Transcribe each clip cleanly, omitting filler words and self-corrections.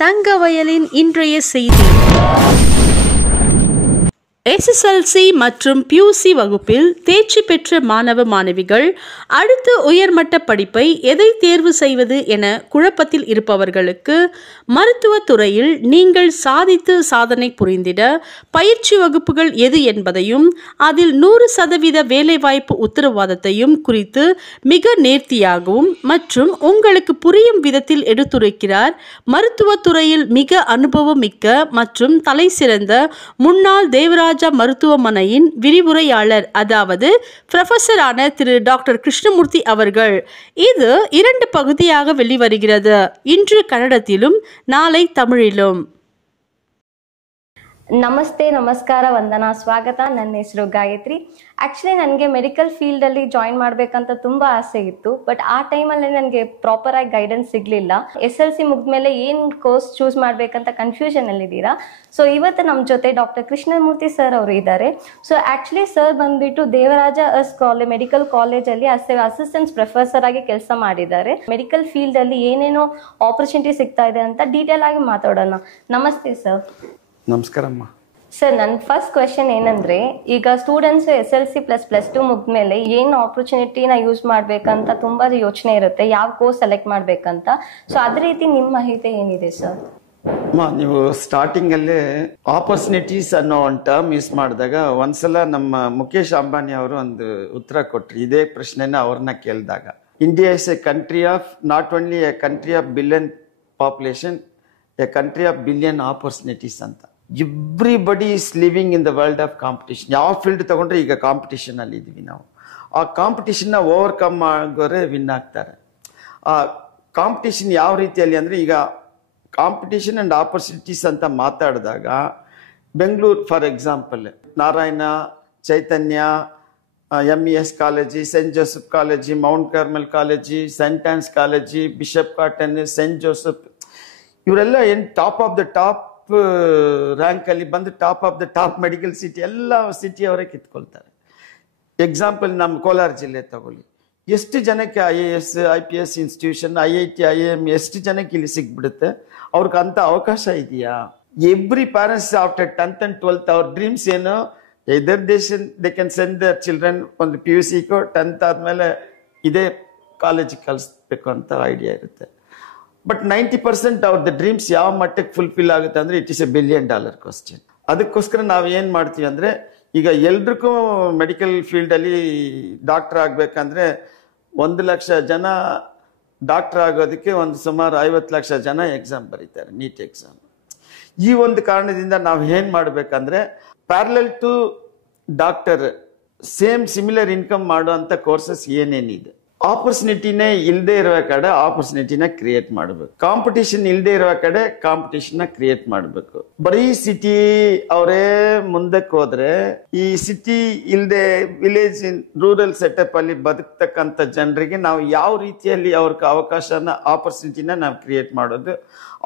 தங்கவயலின் இன்றைய செய்தி. எஸ்எஸ்எல்சி மற்றும் பியூசி வகுப்பில் தேர்ச்சி பெற்ற மாணவ மாணவிகள் அடுத்த உயர்மட்ட படிப்பை எதை தேர்வு செய்வது என குழப்பத்தில் இருப்பவர்களுக்கு மருத்துவத் துறையில் நீங்கள் சாதித்து சாதனை புரிந்திட பயிற்சி வகுப்புகள் எது என்பதையும் அதில் 100% வேலைவாய்ப்பு உத்தரவாதத்தையும் குறித்து மிக நேர்த்தியாகவும் மற்றும் உங்களுக்கு புரியும் விதத்தில் எடுத்துரைக்கிறார் மருத்துவத் துறையில் மிக அனுபவம் மிக்க மற்றும் தலை சிறந்த முன்னாள் தேவராஜ மருத்துவமனையின் விரிவுரையாளர் அதாவது புரொஃபசரான திரு டாக்டர் கிருஷ்ணமூர்த்தி அவர்கள். இது 2 பகுதியாக வெளிவருகிறது. இன்று கன்னடத்திலும் நாளை தமிழிலும். ನಮಸ್ತೆ, ನಮಸ್ಕಾರ, ವಂದನಾ, ಸ್ವಾಗತ. ನನ್ನ ಹೆಸರು ಗಾಯತ್ರಿ. ಆ್ಯಕ್ಚುಲಿ ನನಗೆ ಮೆಡಿಕಲ್ ಫೀಲ್ಡಲ್ಲಿ ಜಾಯಿನ್ ಮಾಡಬೇಕಂತ ತುಂಬ ಆಸೆ ಇತ್ತು. ಬಟ್ ಆ ಟೈಮಲ್ಲಿ ನನಗೆ ಪ್ರಾಪರಾಗಿ ಗೈಡೆನ್ಸ್ ಸಿಗಲಿಲ್ಲ. SLC ಮುಗಿದ್ಮೇಲೆ ಏನು ಕೋರ್ಸ್ ಚೂಸ್ ಮಾಡಬೇಕಂತ ಕನ್ಫ್ಯೂಷನಲ್ಲಿದ್ದೀರಾ. ಸೊ ಇವತ್ತು ನಮ್ಮ ಜೊತೆ ಡಾಕ್ಟರ್ ಕೃಷ್ಣಮೂರ್ತಿ ಸರ್ ಅವರು ಇದ್ದಾರೆ. ಸೊ ಆ್ಯಕ್ಚುಲಿ ಸರ್ ಬಂದುಬಿಟ್ಟು ದೇವರಾಜ ಮೆಡಿಕಲ್ ಕಾಲೇಜಲ್ಲಿ ಅಸಿಸ್ಟೆಂಟ್ ಪ್ರೊಫೆಸರ್ ಆಗಿ ಕೆಲಸ ಮಾಡಿದ್ದಾರೆ. ಮೆಡಿಕಲ್ ಫೀಲ್ಡಲ್ಲಿ ಏನೇನೋ ಆಪರ್ಚುನಿಟಿ ಸಿಗ್ತಾ ಇದೆ ಅಂತ ಡೀಟೇಲ್ ಆಗಿ ಮಾತಾಡೋಣ. ನಮಸ್ತೆ ಸರ್. ನಮಸ್ಕಾರಮ್ಮ. ಸರ್, ನನ್ನ ಫಸ್ಟ್ ಕ್ವೆಶನ್ ಏನಂದ್ರೆ, ಈಗ ಸ್ಟೂಡೆಂಟ್ಸ್ SLC ++2 ಮುಗಿದ್ಮೇಲೆ ಏನು ಆಪರ್ಚುನಿಟಿನ ಯೂಸ್ ಮಾಡ್ಬೇಕಂತ ತುಂಬಾ ಯೋಚನೆ ಇರುತ್ತೆ, ಯಾವ ಕೋರ್ಸ್ ಸೆಲೆಕ್ಟ್ ಮಾಡ್ಬೇಕಂತ. ಸೊ ಅದೇ ರೀತಿ ನಿಮ್ಮ ಮಾಹಿತಿ ಏನಿದೆ ಸರ್? ನೀವು ಸ್ಟಾರ್ಟಿಂಗ್ ಅಲ್ಲಿ ಆಪರ್ಚುನಿಟೀಸ್ ಅನ್ನೋ ಒಂದು ಟರ್ಮ್ ಯೂಸ್ ಮಾಡಿದಾಗ ಒಂದ್ಸಲ ನಮ್ಮ ಮುಖೇಶ್ ಅಂಬಾನಿ ಅವರು ಒಂದು ಉತ್ತರ ಕೊಟ್ರು. ಇದೇ ಪ್ರಶ್ನೆನ ಅವ್ರನ್ನ ಕೇಳಿದಾಗ, India is a country of not only a country of billion population, a country of billion opportunities ಅಂತ. Everybody is living in the world of competition. ಯಾವ ಫೀಲ್ಡ್ ತಗೊಂಡ್ರೆ ಈಗ ಕಾಂಪಿಟೇಷನ್ ಅಲ್ಲಿ ಇದೀವಿ ನಾವು. ಆ ಕಾಂಪಿಟೇಷನ್ನ ಓವರ್ಕಮ್ ಆಗೋರೆ ವಿನ್ ಆಗ್ತಾರೆ. ಆ ಕಾಂಪಿಟೇಷನ್ ಯಾವ ರೀತಿಯಲ್ಲಿ ಅಂದರೆ, ಈಗ ಕಾಂಪಿಟೇಷನ್ ಅಂಡ್ ಆಪರ್ಚುನಿಟೀಸ್ ಅಂತ ಮಾತಾಡಿದಾಗ Bengaluru for example Narayana, Chaitanya, MES ಕಾಲೇಜಿ, ಸೆಂಟ್ ಜೋಸೆಫ್ ಕಾಲೇಜಿ, ಮೌಂಟ್ ಕಾರ್ಮೆಲ್ ಕಾಲೇಜಿ, ಸೆಂಟ್ ಆನ್ಸ್ ಕಾಲೇಜಿ, ಬಿಷಪ್ ಕಾಟನ್, ಸೆಂಟ್ ಜೋಸೆಫ್, ಇವರೆಲ್ಲ ಏನು top of the top rank ಅಲ್ಲಿ ಬಂದು top of the top medical city ಎಲ್ಲ ಸಿಟಿಯವರೇ ಕಿತ್ಕೊಳ್ತಾರೆ. ಎಕ್ಸಾಂಪಲ್ ನಮ್ಮ ಕೋಲಾರ ಜಿಲ್ಲೆ ತಗೊಳ್ಳಿ, ಎಷ್ಟು ಜನಕ್ಕೆ IAS IPS institution, IIT IIM ಎಷ್ಟು ಜನಕ್ಕೆ ಇಲ್ಲಿ ಸಿಗ್ಬಿಡುತ್ತೆ? ಅವ್ರಿಗೆ ಅಂತ ಅವಕಾಶ ಇದೆಯಾ? Every parents after 10th and 12th ಅವ್ರ ಡ್ರೀಮ್ಸ್ ಏನು, either they can send their children ಒಂದು PUC 10th ಆದ್ಮೇಲೆ ಇದೇ ಕಾಲೇಜಿಗೆ ಕಳಿಸ್ಬೇಕು ಅಂತ ಐಡಿಯಾ ಇರುತ್ತೆ. ಬಟ್ 90% ಅವ್ರದ್ದು ಡ್ರೀಮ್ಸ್ ಯಾವ ಮಟ್ಟಕ್ಕೆ ಫುಲ್ಫಿಲ್ ಆಗುತ್ತೆ ಅಂದ್ರೆ ಇಟ್ ಇಸ್ $1 billion ಕ್ವಶನ್. ಅದಕ್ಕೋಸ್ಕರ ನಾವು ಏನ್ ಮಾಡ್ತೀವಿ ಅಂದ್ರೆ, ಈಗ ಎಲ್ರಿಗೂ ಮೆಡಿಕಲ್ ಫೀಲ್ಡ್ ಅಲ್ಲಿ ಡಾಕ್ಟರ್ ಆಗ್ಬೇಕಂದ್ರೆ 1 ಲಕ್ಷ ಜನ ಡಾಕ್ಟರ್ ಆಗೋದಕ್ಕೆ ಸುಮಾರು 50 ಲಕ್ಷ ಜನ ಎಕ್ಸಾಮ್ ಬರೀತಾರೆ, ನೀಟ್ ಎಕ್ಸಾಮ್. ಈ ಒಂದು ಕಾರಣದಿಂದ ನಾವು ಏನ್ ಮಾಡ್ಬೇಕಂದ್ರೆ, parallel to doctor same similar income ಮಾಡುವಂತ ಕೋರ್ಸಸ್ ಏನೇನಿದೆ, ಆಪರ್ಚುನಿಟಿನೇ ಇಲ್ಲದೆ ಇರುವ ಕಡೆ ಆಪರ್ಚುನಿಟಿನ ಕ್ರಿಯೇಟ್ ಮಾಡಬೇಕು, ಕಾಂಪಿಟೇಷನ್ ಇಲ್ಲದೆ ಇರುವ ಕಡೆ ಕಾಂಪಿಟೇಷನ್ ಕ್ರಿಯೇಟ್ ಮಾಡಬೇಕು. ಬರೀ ಸಿಟಿ ಅವರೇ ಮುಂದಕ್ಕೆ ಹೋದ್ರೆ, ಈ ಸಿಟಿ ಇಲ್ಲದೆ ವಿಲೇಜ್ ರೂರಲ್ ಸೆಟಪ್ ಅಲ್ಲಿ ಬದುಕ್ತಕ್ಕಂಥ ಜನರಿಗೆ ನಾವು ಯಾವ ರೀತಿಯಲ್ಲಿ ಅವ್ರಿಗೆ ಅವಕಾಶನ ಆಪರ್ಚುನಿಟಿನ ನಾವು ಕ್ರಿಯೇಟ್ ಮಾಡೋದು,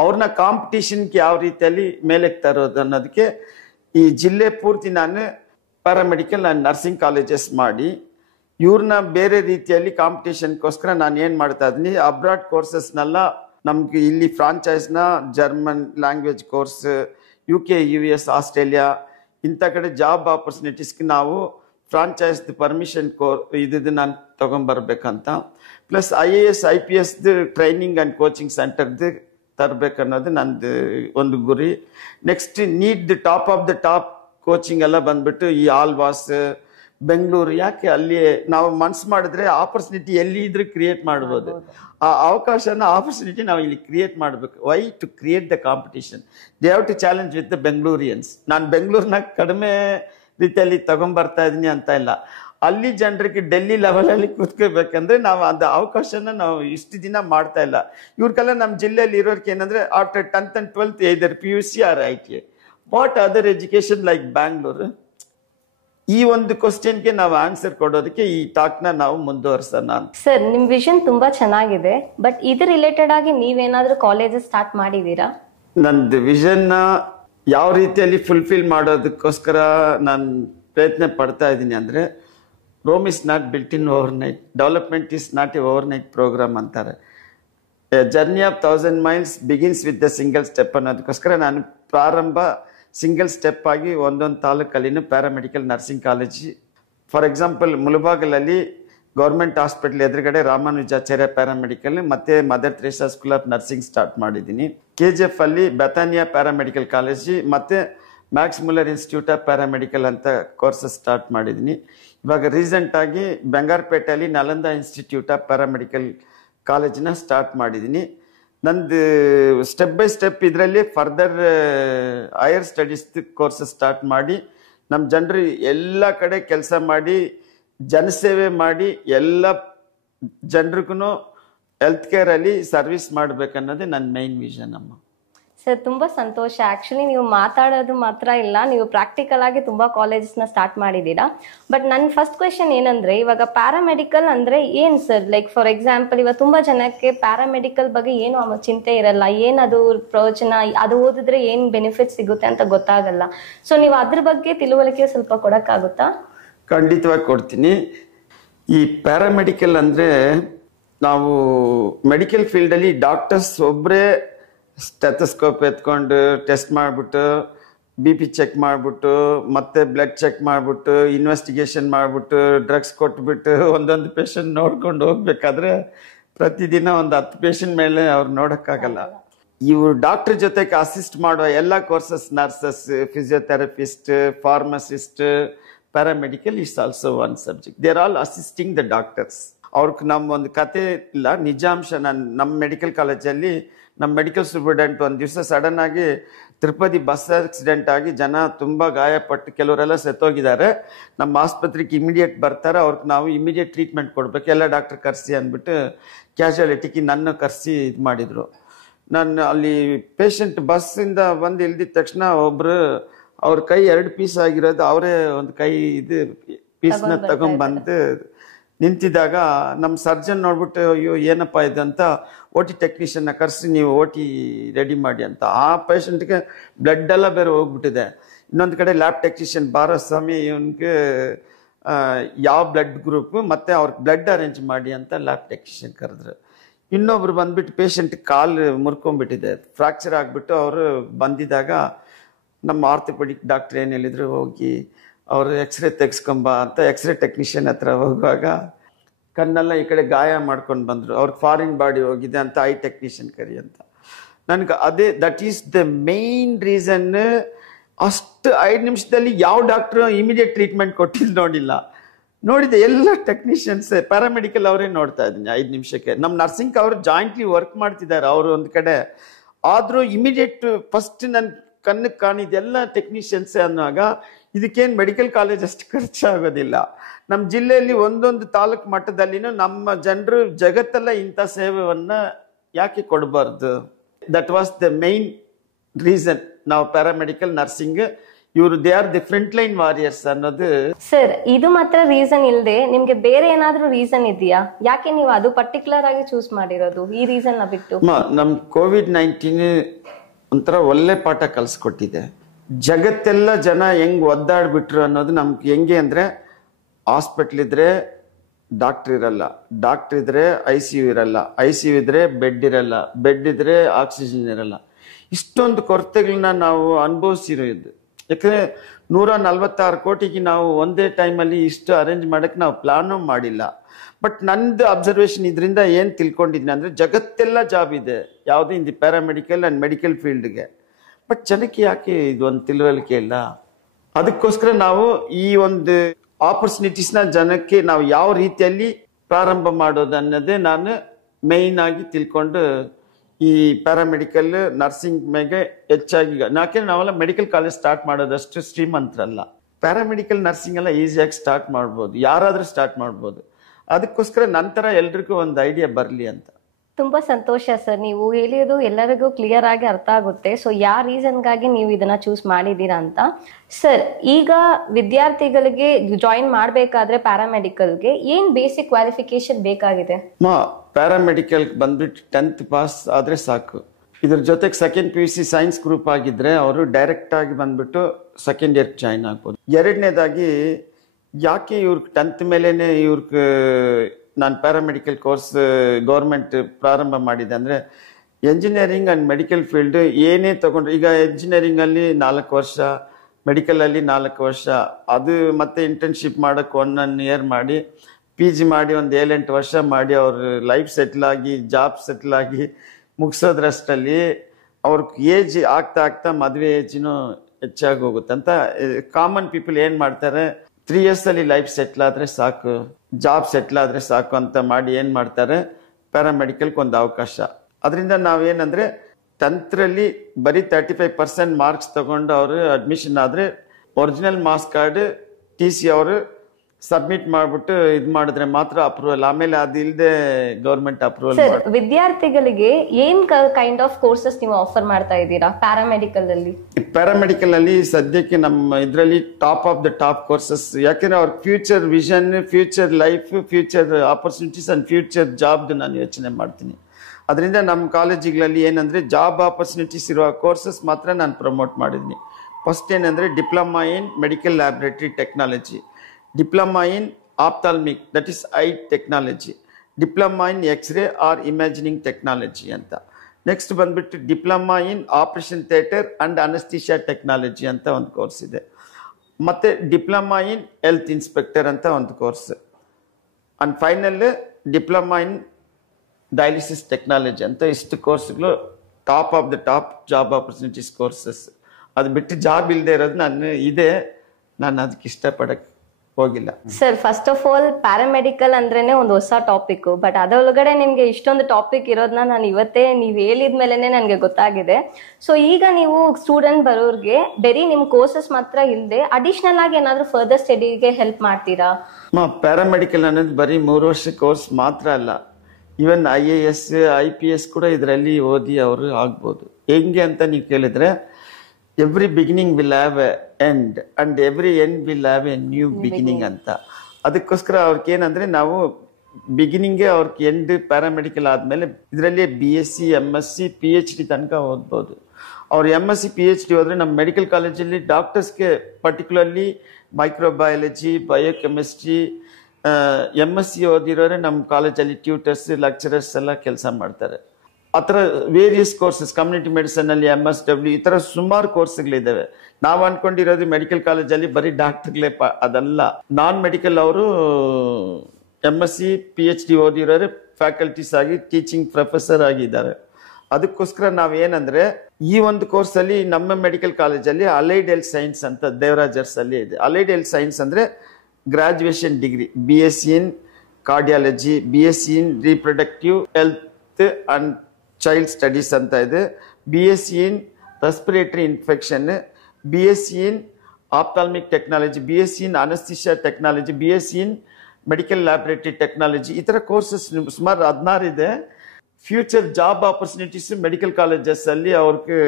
ಅವ್ರನ್ನ ಕಾಂಪಿಟೇಷನ್ಗೆ ಯಾವ ರೀತಿಯಲ್ಲಿ ಮೇಲಕ್ಕೆ ತರೋದು ಅನ್ನೋದಕ್ಕೆ ಈ ಜಿಲ್ಲೆ ಪೂರ್ತಿ ನಾನು ಪ್ಯಾರಾಮೆಡಿಕಲ್ ಅಂಡ್ ನರ್ಸಿಂಗ್ ಕಾಲೇಜಸ್ ಮಾಡಿ ಇವ್ರನ್ನ ಬೇರೆ ರೀತಿಯಲ್ಲಿ ಕಾಂಪಿಟೇಷನ್ಗೋಸ್ಕರ ನಾನು ಏನ್ ಮಾಡ್ತಾ ಇದ್ದೀನಿ, ಅಬ್ರಾಡ್ ಕೋರ್ಸಸ್ನೆಲ್ಲ ನಮ್ಗೆ ಇಲ್ಲಿ ಫ್ರಾಂಚೈಸ್ನ German language course, UK US Australia ಇಂಥ ಕಡೆ ಜಾಬ್ ಆಪರ್ಚುನಿಟೀಸ್ಗೆ ನಾವು ಫ್ರಾಂಚೈಸ್ ಪರ್ಮಿಷನ್ ಇದು ನಾನು ತಗೊಂಡ್ಬರ್ಬೇಕಂತ, plus IAS IPS training and coaching ಸೆಂಟರ್ದು ತರಬೇಕನ್ನೋದು ನಂದು ಒಂದು ಗುರಿ. Next NEET top of the top coaching ಎಲ್ಲ ಬಂದ್ಬಿಟ್ಟು ಈ ಆಲ್ವಾಸ್ ಬೆಂಗಳೂರು, ಯಾಕೆ ಅಲ್ಲಿ ನಾವು ಮನ್ಸು ಮಾಡಿದ್ರೆ ಆಪರ್ಚುನಿಟಿ ಎಲ್ಲಿ ಇದ್ರೆ ಕ್ರಿಯೇಟ್ ಮಾಡ್ಬೋದು. ಆ ಅವಕಾಶನ ಆಪರ್ಚುನಿಟಿ ನಾವು ಇಲ್ಲಿ ಕ್ರಿಯೇಟ್ ಮಾಡಬೇಕು. Why to create the competition, they have to challenge with the Bangaloreans. ನಾನು ಬೆಂಗಳೂರಿನ ಕಡಿಮೆ ರೀತಿಯಲ್ಲಿ ತಗೊಂಡ್ಬರ್ತಾ ಇದೀನಿ ಅಂತ ಇಲ್ಲ, ಅಲ್ಲಿ ಜನರಿಗೆ ಡೆಲ್ಲಿ ಲೆವೆಲಲ್ಲಿ ಕೂತ್ಕೋಬೇಕಂದ್ರೆ ನಾವು ಅದು ಅವಕಾಶನ ನಾವು ಇಷ್ಟು ದಿನ ಮಾಡ್ತಾ ಇಲ್ಲ. ಇವ್ರಿಗೆಲ್ಲ ನಮ್ಮ ಜಿಲ್ಲೆಯಲ್ಲಿ ಇರೋರ್ಗೆ ಏನಂದ್ರೆ, after 10th and 12th either PUC or ITA, what other education like Bangalore? ಈ ಒಂದು ಕ್ವಶನ್ಗೆ ನಾವು ಆನ್ಸರ್ ಕೊಡೋದಕ್ಕೆ ಈ ಟಾಕ್ ನ ನಾವು ಮುಂದುವರ್ಸೋಣ. ಸರ್, ನಿಮ್ ವಿಷನ್ ತುಂಬಾ ಚೆನ್ನಾಗಿದೆ. ಬಟ್ ಇದು ರಿಲೇಟೆಡ್ ಆಗಿ ನೀವೇನಾದ್ರೂ ಕಾಲೇಜಸ್ ಸ್ಟಾರ್ಟ್ ಮಾಡಿದೀರಾ? ನಂದು ವಿಷನ್ ನ ಯಾವ ರೀತಿಯಲ್ಲಿ ಫುಲ್ಫಿಲ್ ಮಾಡೋದಕ್ಕೋಸ್ಕರ ನಾನು ಪ್ರಯತ್ನ ಪಡ್ತಾ ಇದ್ದೀನಿ ಅಂದ್ರೆ, Rome is not built in overnight, development is not a overnight program ಅಂತಾರೆ. Journey of 1000 miles begins with the single step ಅನ್ನೋದಕ್ಕೋಸ್ಕರ ನಾನು ಪ್ರಾರಂಭ ಸಿಂಗಲ್ ಸ್ಟೆಪ್ ಆಗಿ ಒಂದೊಂದು ತಾಲೂಕಲ್ಲಿನೂ paramedical nursing college. For example ಮುಳಬಾಗಲಲ್ಲಿ ಗೌರ್ಮೆಂಟ್ ಹಾಸ್ಪಿಟಲ್ ಎದುರುಗಡೆ Ramanujacharya paramedical ಮತ್ತೆ Mother Teresa school of nursing start ಮಾಡಿದ್ದೀನಿ. KGF ಅಲ್ಲಿ ಬೆಥಾನಿಯಾ ಪ್ಯಾರಾಮೆಡಿಕಲ್ ಕಾಲೇಜ್ ಮತ್ತೆ Max Muller institute of paramedical ಅಂತ ಕೋರ್ಸಸ್ ಸ್ಟಾರ್ಟ್ ಮಾಡಿದ್ದೀನಿ. ಇವಾಗ ರೀಸೆಂಟ್ ಆಗಿ ಬೆಂಗಾರ್ಪೇಟೆಯಲ್ಲಿ ನಲಂದ ಇನ್ಸ್ಟಿಟ್ಯೂಟ್ ಆಫ್ ಪ್ಯಾರಾಮೆಡಿಕಲ್ ಕಾಲೇಜನ್ನ ಸ್ಟಾರ್ಟ್ ಮಾಡಿದ್ದೀನಿ. ನಂದು ಸ್ಟೆಪ್ ಬೈ ಸ್ಟೆಪ್ ಇದರಲ್ಲಿ further higher studies courses start ಮಾಡಿ ನಮ್ಮ ಜನರು ಎಲ್ಲ ಕಡೆ ಕೆಲಸ ಮಾಡಿ ಜನಸೇವೆ ಮಾಡಿ ಎಲ್ಲ ಜನರಿಗೂ ಹೆಲ್ತ್ ಕೇರ್ ಅಲ್ಲಿ ಸರ್ವಿಸ್ ಮಾಡ್ಬೇಕನ್ನೋದೇ ನನ್ನ ಮೈನ್ ವಿಷನ್ ಅಮ್ಮ. ಸರ್ ತುಂಬಾ ಸಂತೋಷ. ಆಕ್ಚುಲಿ ನೀವು ಮಾತಾಡೋದು ಮಾತ್ರ ಇಲ್ಲ, ನೀವು ಪ್ರಾಕ್ಟಿಕಲ್ ಆಗಿ ತುಂಬಾ ಕಾಲೇಜಸ್ನ ಸ್ಟಾರ್ಟ್ ಮಾಡಿದ್ದೀರಾ. ಬಟ್ ನನ್ನ ಫಸ್ಟ್ ಕ್ವೆಶನ್ ಏನಂದ್ರೆ, ಇವಾಗ ಪ್ಯಾರಾಮೆಡಿಕಲ್ ಅಂದ್ರೆ ಏನ್ ಸರ್? ಲೈಕ್ ಫಾರ್ ಎಕ್ಸಾಂಪಲ್ ಇವಾಗ ತುಂಬಾ ಜನಕ್ಕೆ ಪ್ಯಾರಾಮೆಡಿಕಲ್ ಬಗ್ಗೆ ಏನು ಚಿಂತೆ ಇರಲ್ಲ, ಏನದು ಪ್ರಯೋಜನ, ಅದು ಓದಿದ್ರೆ ಏನ್ ಬೆನಿಫಿಟ್ ಸಿಗುತ್ತೆ ಅಂತ ಗೊತ್ತಾಗಲ್ಲ. ಸೊ ನೀವು ಅದ್ರ ಬಗ್ಗೆ ತಿಳುವಳಿಕೆ ಸ್ವಲ್ಪ ಕೊಡಕ್ಕಾಗುತ್ತಾ? ಖಂಡಿತವಾಗಿ ಕೊಡ್ತೀನಿ. ಈ ಪ್ಯಾರಾಮೆಡಿಕಲ್ ಅಂದ್ರೆ ನಾವು ಮೆಡಿಕಲ್ ಫೀಲ್ಡಲ್ಲಿ ಡಾಕ್ಟರ್ಸ್ ಒಬ್ಬರೇ ಸ್ಟೆಥೋಸ್ಕೋಪ್ ಎತ್ಕೊಂಡು ಟೆಸ್ಟ್ ಮಾಡಿಬಿಟ್ಟು BP ಚೆಕ್ ಮಾಡಿಬಿಟ್ಟು ಮತ್ತೆ ಬ್ಲಡ್ ಚೆಕ್ ಮಾಡಿಬಿಟ್ಟು ಇನ್ವೆಸ್ಟಿಗೇಷನ್ ಮಾಡಿಬಿಟ್ಟು ಡ್ರಗ್ಸ್ ಕೊಟ್ಬಿಟ್ಟು ಒಂದೊಂದು ಪೇಷಂಟ್ ನೋಡ್ಕೊಂಡು ಹೋಗ್ಬೇಕಾದ್ರೆ ಪ್ರತಿದಿನ ಒಂದು 10 ಪೇಷಂಟ್ ಮೇಲೆ ಅವ್ರು ನೋಡೋಕ್ಕಾಗಲ್ಲ. ಇವರು ಡಾಕ್ಟರ್ ಜೊತೆಗೆ ಅಸಿಸ್ಟ್ ಮಾಡುವ ಎಲ್ಲ courses, nurses, physiotherapist, pharmacist, paramedical is also one subject. They are all assisting the doctors. ಅವ್ರಿಗೆ ನಮ್ಮ ಒಂದು ಕತೆ ಇಲ್ಲ, ನಿಜಾಂಶ. ನಮ್ಮ ಮೆಡಿಕಲ್ ಕಾಲೇಜಲ್ಲಿ ನಮ್ಮ ಮೆಡಿಕಲ್ ಸ್ಟೂಡೆಂಟ್ ಒಂದು ದಿವಸ ಸಡನ್ ಆಗಿ ತಿರುಪತಿ ಬಸ್ ಆಕ್ಸಿಡೆಂಟ್ ಆಗಿ ಜನ ತುಂಬಾ ಗಾಯಪಟ್ಟು ಕೆಲವರೆಲ್ಲ ಸತ್ತೋಗಿದ್ದಾರೆ. ನಮ್ಮ ಆಸ್ಪತ್ರೆಗೆ ಇಮಿಡಿಯೇಟ್ ಬರ್ತಾರೆ. ಅವ್ರಿಗೆ ನಾವು ಇಮಿಡಿಯೇಟ್ ಟ್ರೀಟ್ಮೆಂಟ್ ಕೊಡ್ಬೇಕು, ಎಲ್ಲ ಡಾಕ್ಟರ್ ಕರೆಸಿ ಅಂದ್ಬಿಟ್ಟು ಕ್ಯಾಶುಯಾಲಿಟಿಗೆ ನನ್ನ ಕರೆಸಿ ಇದು ಮಾಡಿದ್ರು. ನಾನು ಅಲ್ಲಿ ಪೇಷಂಟ್ ಬಸ್ಸಿಂದ ಬಂದು ಇಳ್ದಿದ ತಕ್ಷಣ ಒಬ್ರು ಅವ್ರ ಕೈ 2 ಪೀಸ್ ಆಗಿರೋದು ಅವರೇ ಒಂದು ಕೈ ಇದು ಪೀಸ್ನ ತಗೊಂಡ್ಬಂದು ನಿಂತಿದ್ದಾಗ ನಮ್ಮ ಸರ್ಜನ್ ನೋಡ್ಬಿಟ್ಟು ಅಯ್ಯೋ ಏನಪ್ಪ ಇದು ಅಂತ OT ಟೆಕ್ನಿಷಿಯನ್ನ ಕರೆಸಿ ನೀವು OT ರೆಡಿ ಮಾಡಿ ಅಂತ. ಆ ಪೇಷಂಟ್ಗೆ ಬ್ಲಡ್ ಎಲ್ಲ ಬೇರೆ ಹೋಗ್ಬಿಟ್ಟಿದೆ. ಇನ್ನೊಂದು ಕಡೆ ಲ್ಯಾಬ್ ಟೆಕ್ನಿಷಿಯನ್ ಸ್ವಾಮಿ ಇವನ್ಗೆ ಯಾವ ಬ್ಲಡ್ ಗ್ರೂಪ್ ಮತ್ತೆ ಅವ್ರಿಗೆ ಬ್ಲಡ್ ಅರೇಂಜ್ ಮಾಡಿ ಅಂತ ಲ್ಯಾಬ್ ಟೆಕ್ನಿಷಿಯನ್ ಕರೆದ್ರು. ಇನ್ನೊಬ್ರು ಬಂದ್ಬಿಟ್ಟು ಪೇಷಂಟ್ ಕಾಲು ಮುರ್ಕೊಂಡ್ಬಿಟ್ಟಿದೆ, ಫ್ರಾಕ್ಚರ್ ಆಗಿಬಿಟ್ಟು ಅವರು ಬಂದಿದ್ದಾಗ ನಮ್ಮ ಆರ್ಥೋಪೆಡಿಕ್ ಡಾಕ್ಟರ್ ಏನು ಹೇಳಿದ್ರು, ಹೋಗಿ ಅವರು ಎಕ್ಸ್ರೇ ತೆಗೆಸ್ಕೊಂಬ ಅಂತ ಎಕ್ಸ್ರೇ ಟೆಕ್ನಿಷಿಯನ್ ಹತ್ರ ಹೋಗುವಾಗ ಕಣ್ಣೆಲ್ಲ ಈ ಕಡೆ ಗಾಯ ಮಾಡ್ಕೊಂಡು ಬಂದರು. ಅವ್ರಿಗೆ ಫಾರಿನ್ ಬಾಡಿ ಹೋಗಿದೆ ಅಂತ ಐ ಟೆಕ್ನಿಷಿಯನ್ ಕರಿ ಅಂತ. ನನಗೆ ಅದೇ that is the main reason. ಅಷ್ಟು 5 ನಿಮಿಷದಲ್ಲಿ ಯಾವ ಡಾಕ್ಟ್ರು ಇಮಿಡಿಯೇಟ್ ಟ್ರೀಟ್ಮೆಂಟ್ ಕೊಟ್ಟಿಲ್ಲ ನೋಡಿಲ್ಲ. ನೋಡಿದೆ ಎಲ್ಲ ಟೆಕ್ನಿಷಿಯನ್ಸ್ ಪ್ಯಾರಾಮೆಡಿಕಲ್ ಅವರೇ ನೋಡ್ತಾ ಇದ್ದೀನಿ 5 ನಿಮಿಷಕ್ಕೆ. ನಮ್ಮ ನರ್ಸಿಂಗ್ ಅವರು ಜಾಯಿಂಟ್ಲಿ ವರ್ಕ್ ಮಾಡ್ತಿದ್ದಾರೆ ಅವರು ಒಂದು ಕಡೆ. ಆದರೂ ಇಮಿಡಿಯೇಟ್ ಫಸ್ಟ್ ನನ್ನ ಕಣ್ಣಿಗೆ ಕಾಣಿದೆಲ್ಲ ಟೆಕ್ನಿಷಿಯನ್ಸೇ ಅನ್ನುವಾಗ ಇದಕ್ಕೇನು ಮೆಡಿಕಲ್ ಕಾಲೇಜ್ ಅಷ್ಟು ಖರ್ಚಾಗೋದಿಲ್ಲ. ನಮ್ಮ ಜಿಲ್ಲೆಯಲ್ಲಿ ಒಂದೊಂದು ತಾಲೂಕು ಮಟ್ಟದಲ್ಲಿನೂ ನಮ್ಮ ಜನರು ಜಗತ್ತೆಲ್ಲ ಇಂಥ ಸೇವೆಯನ್ನ ಯಾಕೆ ಕೊಡಬಾರ್ದು? That was the main reason. ನಾವು ಪ್ಯಾರಾಮೆಡಿಕಲ್ ನರ್ಸಿಂಗ್ ಇವರು they are the front line warriors ಅನ್ನೋದು. ಸರ್ ಇದು ಮಾತ್ರ ರೀಸನ್ ಇಲ್ಲದೆ ನಿಮ್ಗೆ ಬೇರೆ ಏನಾದ್ರೂ ರೀಸನ್ ಇದೆಯಾ? ಯಾಕೆ ನೀವು ಅದು ಪರ್ಟಿಕ್ಯುಲರ್ ಆಗಿ ಚೂಸ್ ಮಾಡಿರೋದು ಈ ರೀಸನ್ ನ ಬಿಟ್ಟು? ನಮ್ COVID-19 ಒಂಥರ ಒಳ್ಳೆ ಪಾಠ ಕಲ್ಸ್ಕೊಟ್ಟಿದೆ. ಜಗತ್ತೆಲ್ಲ ಜನ ಹೆಂಗ್ ಒದ್ದಾಡ್ಬಿಟ್ರು ಅನ್ನೋದು ನಮ್ಗೆ ಹೆಂಗೆ ಅಂದ್ರೆ, ಹಾಸ್ಪಿಟ್ಲ್ ಇದ್ರೆ ಡಾಕ್ಟರ್ ಇರಲ್ಲ, ಡಾಕ್ಟರ್ ಇದ್ರೆ ICU ಇರಲ್ಲ, ICU ಇದ್ರೆ ಬೆಡ್ ಇರಲ್ಲ, ಬೆಡ್ ಇದ್ರೆ ಆಕ್ಸಿಜನ್ ಇರಲ್ಲ. ಇಷ್ಟೊಂದು ಕೊರತೆಗಳನ್ನ ನಾವು ಅನುಭವಿಸಿರೋದು. ಯಾಕಂದ್ರೆ 146 ಕೋಟಿಗೆ ನಾವು ಒಂದೇ ಟೈಮಲ್ಲಿ ಇಷ್ಟು ಅರೇಂಜ್ ಮಾಡಕ್ಕೆ ನಾವು ಪ್ಲಾನು ಮಾಡಿಲ್ಲ. ಬಟ್ ನಂದು ಅಬ್ಸರ್ವೇಷನ್ ಇದರಿಂದ ಏನು ತಿಳ್ಕೊಂಡಿದ್ದೀನಿ ಅಂದರೆ, ಜಗತ್ತೆಲ್ಲ ಜಾಬ್ ಇದೆ ಯಾವುದೇ in the paramedical and medical ಫೀಲ್ಡ್ಗೆ. ಬಟ್ ಜನಕ್ಕೆ ಯಾಕೆ ಇದೊಂದು ತಿಳುವಳಿಕೆ ಇಲ್ಲ? ಅದಕ್ಕೋಸ್ಕರ ನಾವು ಈ ಒಂದು ಆಪರ್ಚುನಿಟೀಸ್ನ ಜನಕ್ಕೆ ನಾವು ಯಾವ ರೀತಿಯಲ್ಲಿ ಪ್ರಾರಂಭ ಮಾಡೋದು ಅನ್ನೋದೇ ನಾನು ಮೇಯ್ನ್ ಆಗಿ ತಿಳ್ಕೊಂಡು ಈ ಪ್ಯಾರಾಮೆಡಿಕಲ್ ನರ್ಸಿಂಗ್ ಮೇಲೆ ಹೆಚ್ಚಾಗಿ, ಯಾಕೆಂದ್ರೆ ನಾವೆಲ್ಲ ಮೆಡಿಕಲ್ ಕಾಲೇಜ್ ಸ್ಟಾರ್ಟ್ ಮಾಡೋದಷ್ಟು ಶ್ರೀಮಂತರಲ್ಲ. ಪ್ಯಾರಾಮೆಡಿಕಲ್ ನರ್ಸಿಂಗ್ ಎಲ್ಲ ಈಸಿಯಾಗಿ ಸ್ಟಾರ್ಟ್ ಮಾಡ್ಬೋದು, ಯಾರಾದರೂ ಸ್ಟಾರ್ಟ್ ಮಾಡ್ಬೋದು. ಅದಕ್ಕೋಸ್ಕರ ನಂತರ ಎಲ್ರಿಗೂ ಒಂದು ಐಡಿಯಾ ಬರಲಿ ಅಂತ. ತುಂಬಾ ಸಂತೋಷ ಸರ್, ನೀವು ಹೇಳಿರೋದು ಎಲ್ಲರಿಗೂ ಕ್ಲಿಯರ್ ಆಗಿ ಅರ್ಥ ಆಗುತ್ತೆ. ಸೊ ಯಾವ ರೀಸನ್ಗಾಗಿ ನೀವು ಇದನ್ನ ಚೂಸ್ ಮಾಡಿದ್ದೀರಾ ಅಂತ. ಸರ್ ಈಗ ವಿದ್ಯಾರ್ಥಿಗಳಿಗೆ ಜಾಯಿನ್ ಮಾಡಬೇಕಾದ್ರೆ ಪ್ಯಾರಾಮೆಡಿಕಲ್ಗೆ ಏನ್ ಬೇಸಿಕ್ ಕ್ವಾಲಿಫಿಕೇಶನ್ ಬೇಕಾಗಿದೆ? ಪ್ಯಾರಾಮೆಡಿಕಲ್ ಬಂದ್ಬಿಟ್ಟು 10th ಪಾಸ್ ಆದ್ರೆ ಸಾಕು. ಇದ್ರ ಜೊತೆಗೆ ಸೆಕೆಂಡ್ PUC ಸೈನ್ಸ್ ಗ್ರೂಪ್ ಆಗಿದ್ರೆ ಅವರು ಡೈರೆಕ್ಟ್ ಆಗಿ ಬಂದ್ಬಿಟ್ಟು ಸೆಕೆಂಡ್ ಇಯರ್ ಜಾಯಿನ್ ಆಗ್ಬೋದು. ಎರಡನೇದಾಗಿ ಯಾಕೆ ಇವ್ರಿಗೆ 10th ಮೇಲೇನೆ ಇವ್ರಿಗೆ ನಾನು ಪ್ಯಾರಾಮೆಡಿಕಲ್ ಕೋರ್ಸ್ ಗೌರ್ಮೆಂಟ್ ಪ್ರಾರಂಭ ಮಾಡಿದೆ ಅಂದರೆ ಎಂಜಿನಿಯರಿಂಗ್ ಆ್ಯಂಡ್ ಮೆಡಿಕಲ್ ಫೀಲ್ಡ್ ಏನೇ ತಗೊಂಡ್ರೆ, ಈಗ ಎಂಜಿನಿಯರಿಂಗಲ್ಲಿ 4 ವರ್ಷ, ಮೆಡಿಕಲಲ್ಲಿ 4 ವರ್ಷ, ಅದು ಮತ್ತೆ ಇಂಟರ್ನ್ಶಿಪ್ ಮಾಡೋಕ್ಕೆ 1 ಇಯರ್ ಮಾಡಿ, PG ಮಾಡಿ ಒಂದು 7-8 ವರ್ಷ ಮಾಡಿ ಅವ್ರ ಲೈಫ್ ಸೆಟ್ಲ್ ಆಗಿ ಜಾಬ್ ಸೆಟ್ಲ್ ಆಗಿ ಮುಗಿಸೋದ್ರಷ್ಟರಲ್ಲಿ ಅವ್ರಿಗೆ ಏಜ್ ಆಗ್ತಾ ಮದುವೆ ಏಜ್ನು ಹೆಚ್ಚಾಗಿ ಹೋಗುತ್ತೆ ಅಂತ ಕಾಮನ್ ಪೀಪಲ್ ಏನು ಮಾಡ್ತಾರೆ, 3 ಇಯರ್ಸಲ್ಲಿ ಲೈಫ್ ಸೆಟ್ಲ್ ಆದರೆ ಸಾಕು, ಜಾಬ್ ಸೆಟ್ಲ್ ಆದರೆ ಸಾಕು ಅಂತ ಮಾಡಿ ಏನು ಮಾಡ್ತಾರೆ, ಪ್ಯಾರಾಮೆಡಿಕಲ್ಗೆ ಒಂದು ಅವಕಾಶ. ಅದರಿಂದ ನಾವೇನಂದರೆ 10th ಬರೀ 35% ಮಾರ್ಕ್ಸ್ ತಗೊಂಡು ಅವರು ಅಡ್ಮಿಷನ್ ಆದರೆ ಒರಿಜಿನಲ್ ಮಾರ್ಕ್ಸ್ ಕಾರ್ಡ್ TC ಅವರು ಸಬ್ಮಿಟ್ ಮಾಡಿಬಿಟ್ಟು ಇದು ಮಾಡಿದ್ರೆ ಮಾತ್ರ ಅಪ್ರೂವಲ್, ಆಮೇಲೆ ಅದು ಇಲ್ಲದೆ ಗೌರ್ಮೆಂಟ್ ಅಪ್ರೂವಲ್. ಸರ್, ವಿದ್ಯಾರ್ಥಿಗಳಿಗೆ ಏನ್ ಕೈಂಡ್ ಆಫ್ ಕೋರ್ಸಸ್ ನೀವು ಆಫರ್ ಮಾಡ್ತಾ ಇದ್ದೀರಾ ಪ್ಯಾರಾಮೆಡಿಕಲ್ ಅಲ್ಲಿ? ಪ್ಯಾರಾಮೆಡಿಕಲ್ ಅಲ್ಲಿ ಸದ್ಯಕ್ಕೆ ನಮ್ಮ ಇದರಲ್ಲಿ top of the top courses, ಯಾಕೆಂದ್ರೆ ಅವ್ರ future vision, future life, future opportunities and future ಜಾಬ್ದು ನಾನು ಯೋಚನೆ ಮಾಡ್ತೀನಿ. ಅದರಿಂದ ನಮ್ಮ ಕಾಲೇಜುಗಳಲ್ಲಿ ಏನಂದ್ರೆ ಜಾಬ್ ಆಪರ್ಚುನಿಟೀಸ್ ಇರುವ ಕೋರ್ಸಸ್ ಮಾತ್ರ ನಾನು ಪ್ರಮೋಟ್ ಮಾಡಿದ್ದೀನಿ. ಫಸ್ಟ್ ಏನಂದ್ರೆ diploma in medical laboratory technology, diploma in ophthalmic that is eye technology, diploma in X-ray or imagining technology ಅಂತ. ನೆಕ್ಸ್ಟ್ ಬಂದ್ಬಿಟ್ಟು diploma in operation theatre and anaesthesia technology ಅಂತ ಒಂದು course ಇದೆ. ಮತ್ತೆ ಡಿಪ್ಲೊಮಾ ಇನ್ ಹೆಲ್ತ್ ಇನ್ಸ್ಪೆಕ್ಟರ್ ಅಂತ ಒಂದು course. And final diploma in dialysis technology ಅಂತ ಇಷ್ಟು ಕೋರ್ಸ್ಗಳು top of the top job opportunities courses. ಅದು ಬಿಟ್ಟು ಜಾಬ್ ಇಲ್ಲದೆ ಇರೋದು ನಾನು ಅದಕ್ಕೆ ಇಷ್ಟಪಡಕ್ಕೆ ಹೋಗಿಲ್ಲ. Sir, first of all paramedical ಅಂದ್ರೇನೆ ಒಂದು ಹೊಸ ಟಾಪಿಕ್, ಬಟ್ ಅದರೊಳಗಡೆ ನಿಮ್ಗೆ ಇಷ್ಟೊಂದು ಟಾಪಿಕ್ ಇರೋದನ್ನ ನಾನು ಇವತ್ತೇ ನೀವು ಹೇಳಿದ್ಮೇಲೆನೆ ನನಗೆ ಗೊತ್ತಾಗಿದೆ. ಸೊ ಈಗ ನೀವು ಸ್ಟೂಡೆಂಟ್ ಬರೋರ್ಗೆ ಬರೀ ನಿಮ್ ಕೋರ್ಸಸ್ ಮಾತ್ರ ಇಲ್ಲದೆ ಅಡಿಷನಲ್ ಆಗಿ ಏನಾದ್ರು ಫರ್ದರ್ ಸ್ಟಡಿಗೆ ಹೆಲ್ಪ್ ಮಾಡ್ತೀರಾ? ಪ್ಯಾರಾಮೆಡಿಕಲ್ ಅನ್ನೋದು ಬರೀ 3 ವರ್ಷ ಕೋರ್ಸ್ ಮಾತ್ರ ಅಲ್ಲ, ಈವನ್ IAS IPS ಕೂಡ ಇದರಲ್ಲಿ ಓದಿ ಅವರು ಆಗ್ಬೋದು. ಹೆಂಗೆ ಅಂತ ನೀವು ಕೇಳಿದ್ರೆ, every beginning will have A end and every end will have A new beginning ಅಂತ. ಅದಕ್ಕೋಸ್ಕರ ಅವ್ರಿಗೆ ಏನಂದ್ರೆ ನಾವು ಬಿಗಿನಿಂಗ್ಗೆ ಅವ್ರಿಗೆ ಎಂಡ್ ಪ್ಯಾರಾಮೆಡಿಕಲ್ ಆದ್ಮೇಲೆ ಇದರಲ್ಲಿ BSc MSc PhD ತನಕ ಓದ್ಬೋದು. ಅವ್ರು MSc PhD ಹೋದ್ರೆ ನಮ್ಮ ಮೆಡಿಕಲ್ ಕಾಲೇಜಲ್ಲಿ ಡಾಕ್ಟರ್ಸ್ಗೆ ಪರ್ಟಿಕ್ಯುಲರ್ಲಿ ಮೈಕ್ರೋಬಯಾಲಜಿ, ಬಯೋಕೆಮಿಸ್ಟ್ರಿ, MSc ಓದಿರೋರೆ ನಮ್ಮ ಕಾಲೇಜಲ್ಲಿ ಟ್ಯೂಟರ್ಸ್, ಲೆಕ್ಚರರ್ಸ್ ಎಲ್ಲ ಕೆಲಸ ಮಾಡ್ತಾರೆ. ಆ ಥರ ವೇರಿಯಸ್ ಕೋರ್ಸಸ್, ಕಮ್ಯುನಿಟಿ ಮೆಡಿಸನ್ ಅಲ್ಲಿ MSW ಈ ಥರ ಸುಮಾರು ಕೋರ್ಸ್ಗಳಿದ್ದಾವೆ. ನಾವು ಅನ್ಕೊಂಡಿರೋದು ಮೆಡಿಕಲ್ ಕಾಲೇಜಲ್ಲಿ ಬರೀ ಡಾಕ್ಟರ್ಗಳೇ ಅದಲ್ಲ, ನಾನ್ ಮೆಡಿಕಲ್ ಅವರು MSc PhD ಓದಿರೋರೆ ಫ್ಯಾಕಲ್ಟೀಸ್ ಆಗಿ ಟೀಚಿಂಗ್ ಪ್ರೊಫೆಸರ್ ಆಗಿದ್ದಾರೆ. ಅದಕ್ಕೋಸ್ಕರ ನಾವೇನಂದ್ರೆ ಈ ಒಂದು ಕೋರ್ಸ್ ಅಲ್ಲಿ ನಮ್ಮ ಮೆಡಿಕಲ್ ಕಾಲೇಜಲ್ಲಿ ಅಲೈಡ್ ಹೆಲ್ತ್ ಸೈನ್ಸ್ ಅಂತ ದೇವರಾಜರ್ಸ್ ಅಲ್ಲಿ ಇದೆ. ಅಲೈಡ್ ಹೆಲ್ತ್ ಸೈನ್ಸ್ ಅಂದ್ರೆ graduation degree, BSc in cardiology, BSc in reproductive health and child studies ಅಂತ ಇದೆ, BSc in respiratory infection, BSc in ophthalmic technology, BSc in anaesthesia technology, BSc in medical laboratory technology. ಈ ಥರ courses ಸುಮಾರು 16 ಇದೆ. Future job opportunities medical colleges ಅಲ್ಲಿ ಅವ್ರಿಗೆ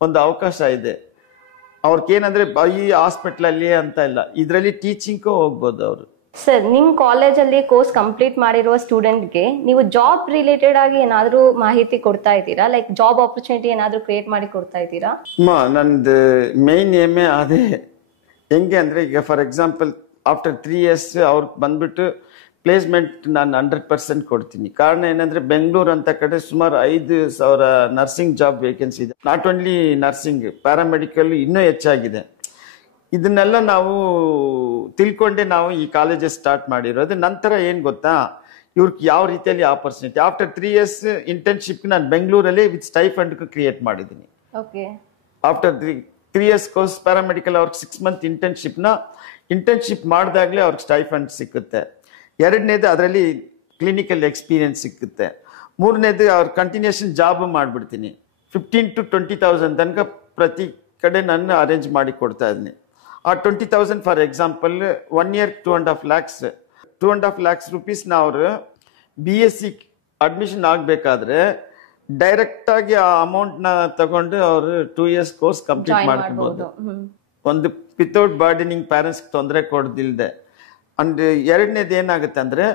ಒಂದು ಅವಕಾಶ ಇದೆ. ಅವ್ರಿಗೇನಂದ್ರೆ ಈ ಹಾಸ್ಪಿಟಲ್ ಅಲ್ಲಿ ಅಂತ ಇಲ್ಲ, ಇದರಲ್ಲಿ ಟೀಚಿಂಗ್ ಹೋಗ್ಬೋದು ಅವರು. ಸರ್, ನಿಮ್ ಕಾಲೇಜಲ್ಲಿ ಕೋರ್ಸ್ ಕಂಪ್ಲೀಟ್ ಮಾಡಿರುವ ಸ್ಟೂಡೆಂಟ್ಗೆ ನೀವು ಜಾಬ್ ರಿಲೇಟೆಡ್ ಆಗಿ ಏನಾದ್ರು ಮಾಹಿತಿ ಕೊಡ್ತಾ ಇದ್ದೀರಾ? ಲೈಕ್ ಜಾಬ್ ಆಪರ್ಚುನಿಟಿ ಏನಾದ್ರು ಕ್ರಿಯೇಟ್ ಮಾಡಿ ಕೊಡ್ತಾ ಇದ್ದೀರಾ? ನಂದು ಮೇನ್ ಏಮೇ ಅದೇ. ಹೆಂಗೆ ಅಂದ್ರೆ ಈಗ ಫಾರ್ ಎಕ್ಸಾಂಪಲ್ ಆಫ್ಟರ್ 3 years ಅವ್ರಿಗೆ ಬಂದ್ಬಿಟ್ಟು ಪ್ಲೇಸ್ಮೆಂಟ್ ನಾನು 100% ಕೊಡ್ತೀನಿ. ಕಾರಣ ಏನಂದ್ರೆ ಬೆಂಗಳೂರು ಅಂತ ಕಡೆ ಸುಮಾರು 5,000 ನರ್ಸಿಂಗ್ ಜಾಬ್ ವೇಕೆನ್ಸಿ ಇದೆ. ನಾಟ್ ಓನ್ಲಿ ನರ್ಸಿಂಗ್, ಪ್ಯಾರಾಮೆಡಿಕಲ್ ಇನ್ನೂ ಹೆಚ್ಚಾಗಿದೆ. ಇದನ್ನೆಲ್ಲ ನಾವು ತಿಳ್ಕೊಂಡೆ ನಾವು ಈ ಕಾಲೇಜಸ್ ಸ್ಟಾರ್ಟ್ ಮಾಡಿರೋದು. ನಂತರ ಏನ್ ಗೊತ್ತಾ, ಇವ್ರಿಗೆ ಯಾವ ರೀತಿಯಲ್ಲಿ ಆಪರ್ಚುನಿಟಿ ಆಫ್ಟರ್ 3 years ಇಂಟರ್ನ್ಶಿಪ್ ನಾನು ಬೆಂಗಳೂರಲ್ಲಿ ವಿತ್ ಸ್ಟೈಫಂಡ್ ಕ್ರಿಯೇಟ್ ಮಾಡಿದ್ದೀನಿ. ಆಫ್ಟರ್ 3 years ಕೋರ್ಸ್ ಪ್ಯಾರಾಮೆಡಿಕಲ್ ಅವ್ರಿಗೆ 6 month ಇಂಟರ್ನ್ಶಿಪ್ ಮಾಡಿದಾಗಲೇ ಅವ್ರಿಗೆ ಸ್ಟೈಫಂಡ್ ಸಿಕ್ಕುತ್ತೆ. 2ನೇದು ಅದರಲ್ಲಿ ಕ್ಲಿನಿಕಲ್ ಎಕ್ಸ್ಪೀರಿಯನ್ಸ್ ಸಿಕ್ಕುತ್ತೆ. 3ನೇದು ಅವ್ರ ಕಂಟಿನ್ಯೂಷನ್ ಜಾಬ್ ಮಾಡಿಬಿಡ್ತೀನಿ. 15,000 to 20,000 ತನಕ ಪ್ರತಿ ಕಡೆ ನಾನು ಅರೇಂಜ್ ಮಾಡಿ ಕೊಡ್ತಾ ಇದ್ದೀನಿ. ಆ 20,000 for example 1 year 2.5 lakhs rupees ಅವರು BSc ಅಡ್ಮಿಷನ್ ಆಗಬೇಕಾದ್ರೆ ಡೈರೆಕ್ಟ್ ಆಗಿ ಆ ಅಮೌಂಟ್ ನ ತಗೊಂಡು ಅವರು 2 years ಕೋರ್ಸ್ ಕಂಪ್ಲೀಟ್ ಮಾಡ್ಕೊಬಹುದು. ಒಂದು ವಿತೌಟ್ ಬರ್ಡನಿಂಗ್ ಪ್ಯಾರೆಂಟ್ಸ್ ತೊಂದರೆ ಕೊಡದಿಲ್ಲದೆ. ಅಂಡ್ 2ನೇದು ಏನಾಗುತ್ತೆ ಅಂದ್ರೆ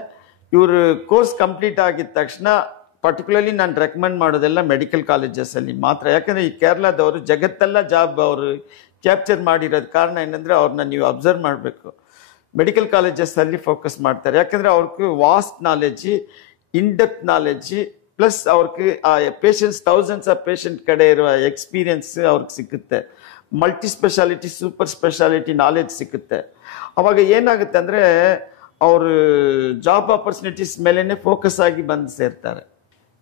ಇವರು ಕೋರ್ಸ್ ಕಂಪ್ಲೀಟ್ ಆಗಿದ ತಕ್ಷಣ ಪರ್ಟಿಕ್ಯುಲರ್ಲಿ ನಾನು ರೆಕಮೆಂಡ್ ಮಾಡೋದೆಲ್ಲ ಮೆಡಿಕಲ್ ಕಾಲೇಜಸ್ ಅಲ್ಲಿ ಮಾತ್ರ. ಯಾಕಂದ್ರೆ ಈ ಕೇರಳದವರು ಜಗತ್ತೆಲ್ಲ ಜಾಬ್ ಅವರು ಕ್ಯಾಪ್ಚರ್ ಮಾಡಿರೋದು ಕಾರಣ ಏನಂದ್ರೆ ಅವ್ರನ್ನ ನೀವು ಅಬ್ಸರ್ವ್ ಮಾಡಬೇಕು. ಮೆಡಿಕಲ್ ಕಾಲೇಜಸ್ ಅಲ್ಲಿ ಫೋಕಸ್ ಮಾಡ್ತಾರೆ. ಯಾಕಂದ್ರೆ ಅವ್ರಿಗೆ vast knowledge, in depth knowledge, plus ಅವ್ರಿಗೆ ಆ ಪೇಷಂಟ್ಸ್, ಥೌಸಂಡ್ಸ್ ಆಫ್ ಪೇಷಂಟ್ ಕಡೆ ಇರುವ ಎಕ್ಸ್ಪೀರಿಯನ್ಸ್ ಅವ್ರಿಗೆ ಸಿಕ್ಕುತ್ತೆ. Multi speciality, super speciality knowledge ಸಿಕ್ಕುತ್ತೆ. ಅವಾಗ ಏನಾಗುತ್ತೆ ಅಂದ್ರೆ ಅವರು ಜಾಬ್ ಆಪರ್ಚುನಿಟೀಸ್ ಮೇಲೆನೆ ಫೋಕಸ್ ಆಗಿ ಬಂದು ಸೇರ್ತಾರೆ.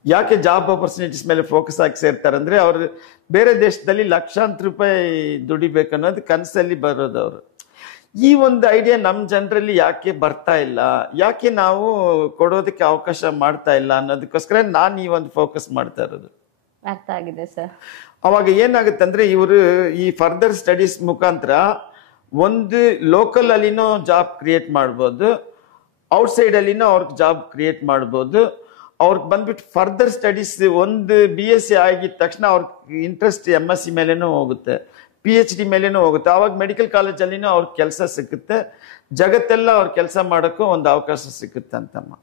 ಯಾಕೆ ಜಾಬ್ ಆಪರ್ಚುನಿಟೀಸ್ ಮೇಲೆ ಫೋಕಸ್ ಆಗಿ ಸೇರ್ತಾರೆ ಅಂದ್ರೆ ಅವರು ಬೇರೆ ದೇಶದಲ್ಲಿ ಲಕ್ಷಾಂತರ ರೂಪಾಯಿ ದುಡಿಬೇಕು ಅನ್ನೋದು ಕನಸಲ್ಲಿ ಬರೋದು ಅವರು. ಈ ಒಂದು ಐಡಿಯಾ ನಮ್ಮ ಜನರಲ್ಲಿ ಯಾಕೆ ಬರ್ತಾ ಇಲ್ಲ, ಯಾಕೆ ನಾವು ಕೊಡೋದಕ್ಕೆ ಅವಕಾಶ ಮಾಡ್ತಾ ಇಲ್ಲ ಅನ್ನೋದಕ್ಕೋಸ್ಕರ ನಾನು ಈ ಒಂದು ಫೋಕಸ್ ಮಾಡ್ತಾ ಇರೋದು. ಅರ್ಥ ಆಗಿದೆ ಸರ್. ಅವಾಗ ಏನಾಗುತ್ತೆ ಅಂದ್ರೆ ಇವರು ಈ ಫರ್ದರ್ ಸ್ಟಡೀಸ್ ಮುಖಾಂತರ ಒಂದು ಲೋಕಲ್ ಅಲ್ಲಿನೂ ಜಾಬ್ ಕ್ರಿಯೇಟ್ ಮಾಡ್ಬೋದು, ಔಟ್ಸೈಡ್ ಅಲ್ಲಿನೂ ಅವ್ರಿಗೆ ಜಾಬ್ ಕ್ರಿಯೇಟ್ ಮಾಡ್ಬೋದು. ಅವ್ರಿಗೆ ಬಂದ್ಬಿಟ್ಟು ಫರ್ದರ್ ಸ್ಟಡೀಸ್ ಒಂದು BSc ಆಗಿದ ತಕ್ಷಣ ಅವ್ರಿಗೆ ಇಂಟ್ರೆಸ್ಟ್ MSc ಮೇಲೇನೂ ಹೋಗುತ್ತೆ, PhD ಮೇಲೇನೂ ಹೋಗುತ್ತೆ. ಅವಾಗ ಮೆಡಿಕಲ್ ಕಾಲೇಜಲ್ಲಿನೂ ಅವ್ರಿಗೆ ಕೆಲಸ ಸಿಕ್ಕುತ್ತೆ, ಜಗತ್ತೆಲ್ಲ ಅವ್ರ ಕೆಲಸ ಮಾಡೋಕ್ಕೂ ಒಂದು ಅವಕಾಶ ಸಿಕ್ಕುತ್ತೆ ಅಂತಮ್ಮ.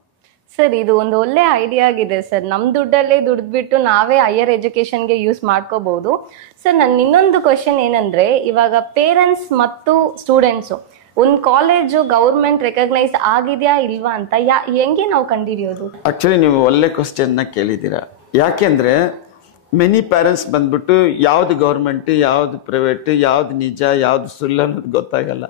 ಸರ್, ಇದು ಒಂದು ಒಳ್ಳೆ ಐಡಿಯಾ ಆಗಿದೆ ಸರ್. ನಮ್ಮ ದುಡ್ಡಲ್ಲೇ ದುಡ್ದ್ಬಿಟ್ಟು ನಾವೇ ಹೈಯರ್ ಎಜುಕೇಶನ್ಗೆ ಯೂಸ್ ಮಾಡ್ಕೋಬಹುದು. ಸರ್, ನನ್ನ ಇನ್ನೊಂದು ಕ್ವಶನ್ ಏನಂದ್ರೆ, ಇವಾಗ ಪೇರೆಂಟ್ಸ್ ಮತ್ತು ಸ್ಟೂಡೆಂಟ್ಸು ಒಂದು ಕಾಲೇಜು ಗೌರ್ಮೆಂಟ್ ರೆಕಗ್ನೈಸ್ ಆಗಿದೆಯಾ ಇಲ್ವಾ ಅಂತ ಹೆಂಗೆ ನಾವು ಕಂಡುಹಿಡಿಯೋದು? ಆಕ್ಚುಲಿ ನೀವು ಒಳ್ಳೆ ಕ್ವಶನ್ ಕೇಳಿದ್ದೀರಾ. ಯಾಕೆಂದ್ರೆ ಮೆನಿ ಪ್ಯಾರೆಂಟ್ಸ್ ಬಂದ್ಬಿಟ್ಟು ಯಾವ್ದು ಗೌರ್ಮೆಂಟ್, ಯಾವ್ದು ಪ್ರೈವೇಟ್, ಯಾವ್ದು ನಿಜ, ಯಾವ್ದು ಸುಳ್ಳು ಅನ್ನೋದು ಗೊತ್ತಾಗಲ್ಲ.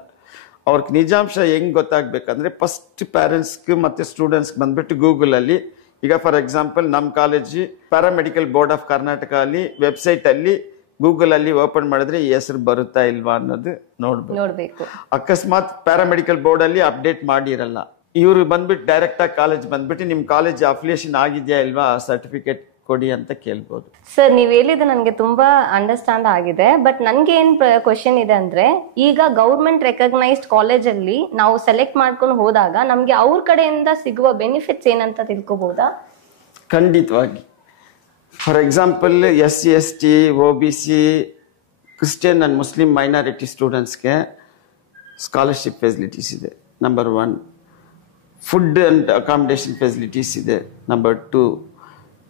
ಅವ್ರಿಗೆ ನಿಜಾಂಶ ಹೆಂಗ್ ಗೊತ್ತಾಗ್ಬೇಕಂದ್ರೆ ಫಸ್ಟ್ ಪ್ಯಾರೆಂಟ್ಸ್ಗೆ ಮತ್ತೆ ಸ್ಟೂಡೆಂಟ್ಸ್ಗೆ ಬಂದ್ಬಿಟ್ಟು ಗೂಗಲ್ ಅಲ್ಲಿ, ಈಗ ಫಾರ್ ಎಕ್ಸಾಂಪಲ್ ನಮ್ಮ college paramedical board of Karnataka ಅಲ್ಲಿ ವೆಬ್ಸೈಟ್ ಅಲ್ಲಿ ಗೂಗಲ್ ಅಲ್ಲಿ ಓಪನ್ ಮಾಡಿದ್ರೆ ಈ ಹೆಸರು ಬರುತ್ತಾ ಇಲ್ವಾ ಅನ್ನೋದು ನೋಡ್ಬೇಕು. ಅಕಸ್ಮಾತ್ ಪ್ಯಾರಾಮೆಡಿಕಲ್ ಬೋರ್ಡ್ ಅಲ್ಲಿ ಅಪ್ಡೇಟ್ ಮಾಡಿರಲ್ಲ, ಇವರು ಬಂದ್ಬಿಟ್ಟು ಡೈರೆಕ್ಟ್ ಆಗಿ ಕಾಲೇಜ್ ಬಂದ್ಬಿಟ್ಟು ನಿಮ್ ಕಾಲೇಜ್ ಅಫಿಲಿಯೇಷನ್ ಆಗಿದೆಯಾ ಇಲ್ವಾ, ಸರ್ಟಿಫಿಕೇಟ್ ಕೊಡಿ ಅಂತ ಕೇಳ್ಬೋದು. ಸರ್, ನೀವು ಹೇಳಿದ್ದು ನನಗೆ ತುಂಬಾ ಅಂಡರ್ಸ್ಟ್ಯಾಂಡ್ ಆಗಿದೆ. ಬಟ್ ನನ್ಗೆ ಏನ್ ಕ್ವಶನ್ ಇದೆ ಅಂದ್ರೆ, ಈಗ ಗೌರ್ಮೆಂಟ್ ರೆಕಗ್ನೈಸ್ಡ್ ಕಾಲೇಜಲ್ಲಿ ನಾವು ಸೆಲೆಕ್ಟ್ ಮಾಡ್ಕೊಂಡು ಹೋದಾಗ ನಮ್ಗೆ ಅವ್ರ ಕಡೆಯಿಂದ ಸಿಗುವ ಬೆನಿಫಿಟ್ಸ್ ಏನಂತ ತಿಳ್ಕೊಬಹುದಾ? ಖಂಡಿತವಾಗಿ. For example SC ST OBC Christian and Muslim minority ಸ್ಟೂಡೆಂಟ್ಸ್ಗೆ ಸ್ಕಾಲರ್ಶಿಪ್ ಫೆಸಿಲಿಟೀಸ್ ಇದೆ. Number 1. Food and accommodation facilities ಇದೆ. ನಂಬರ್ 2.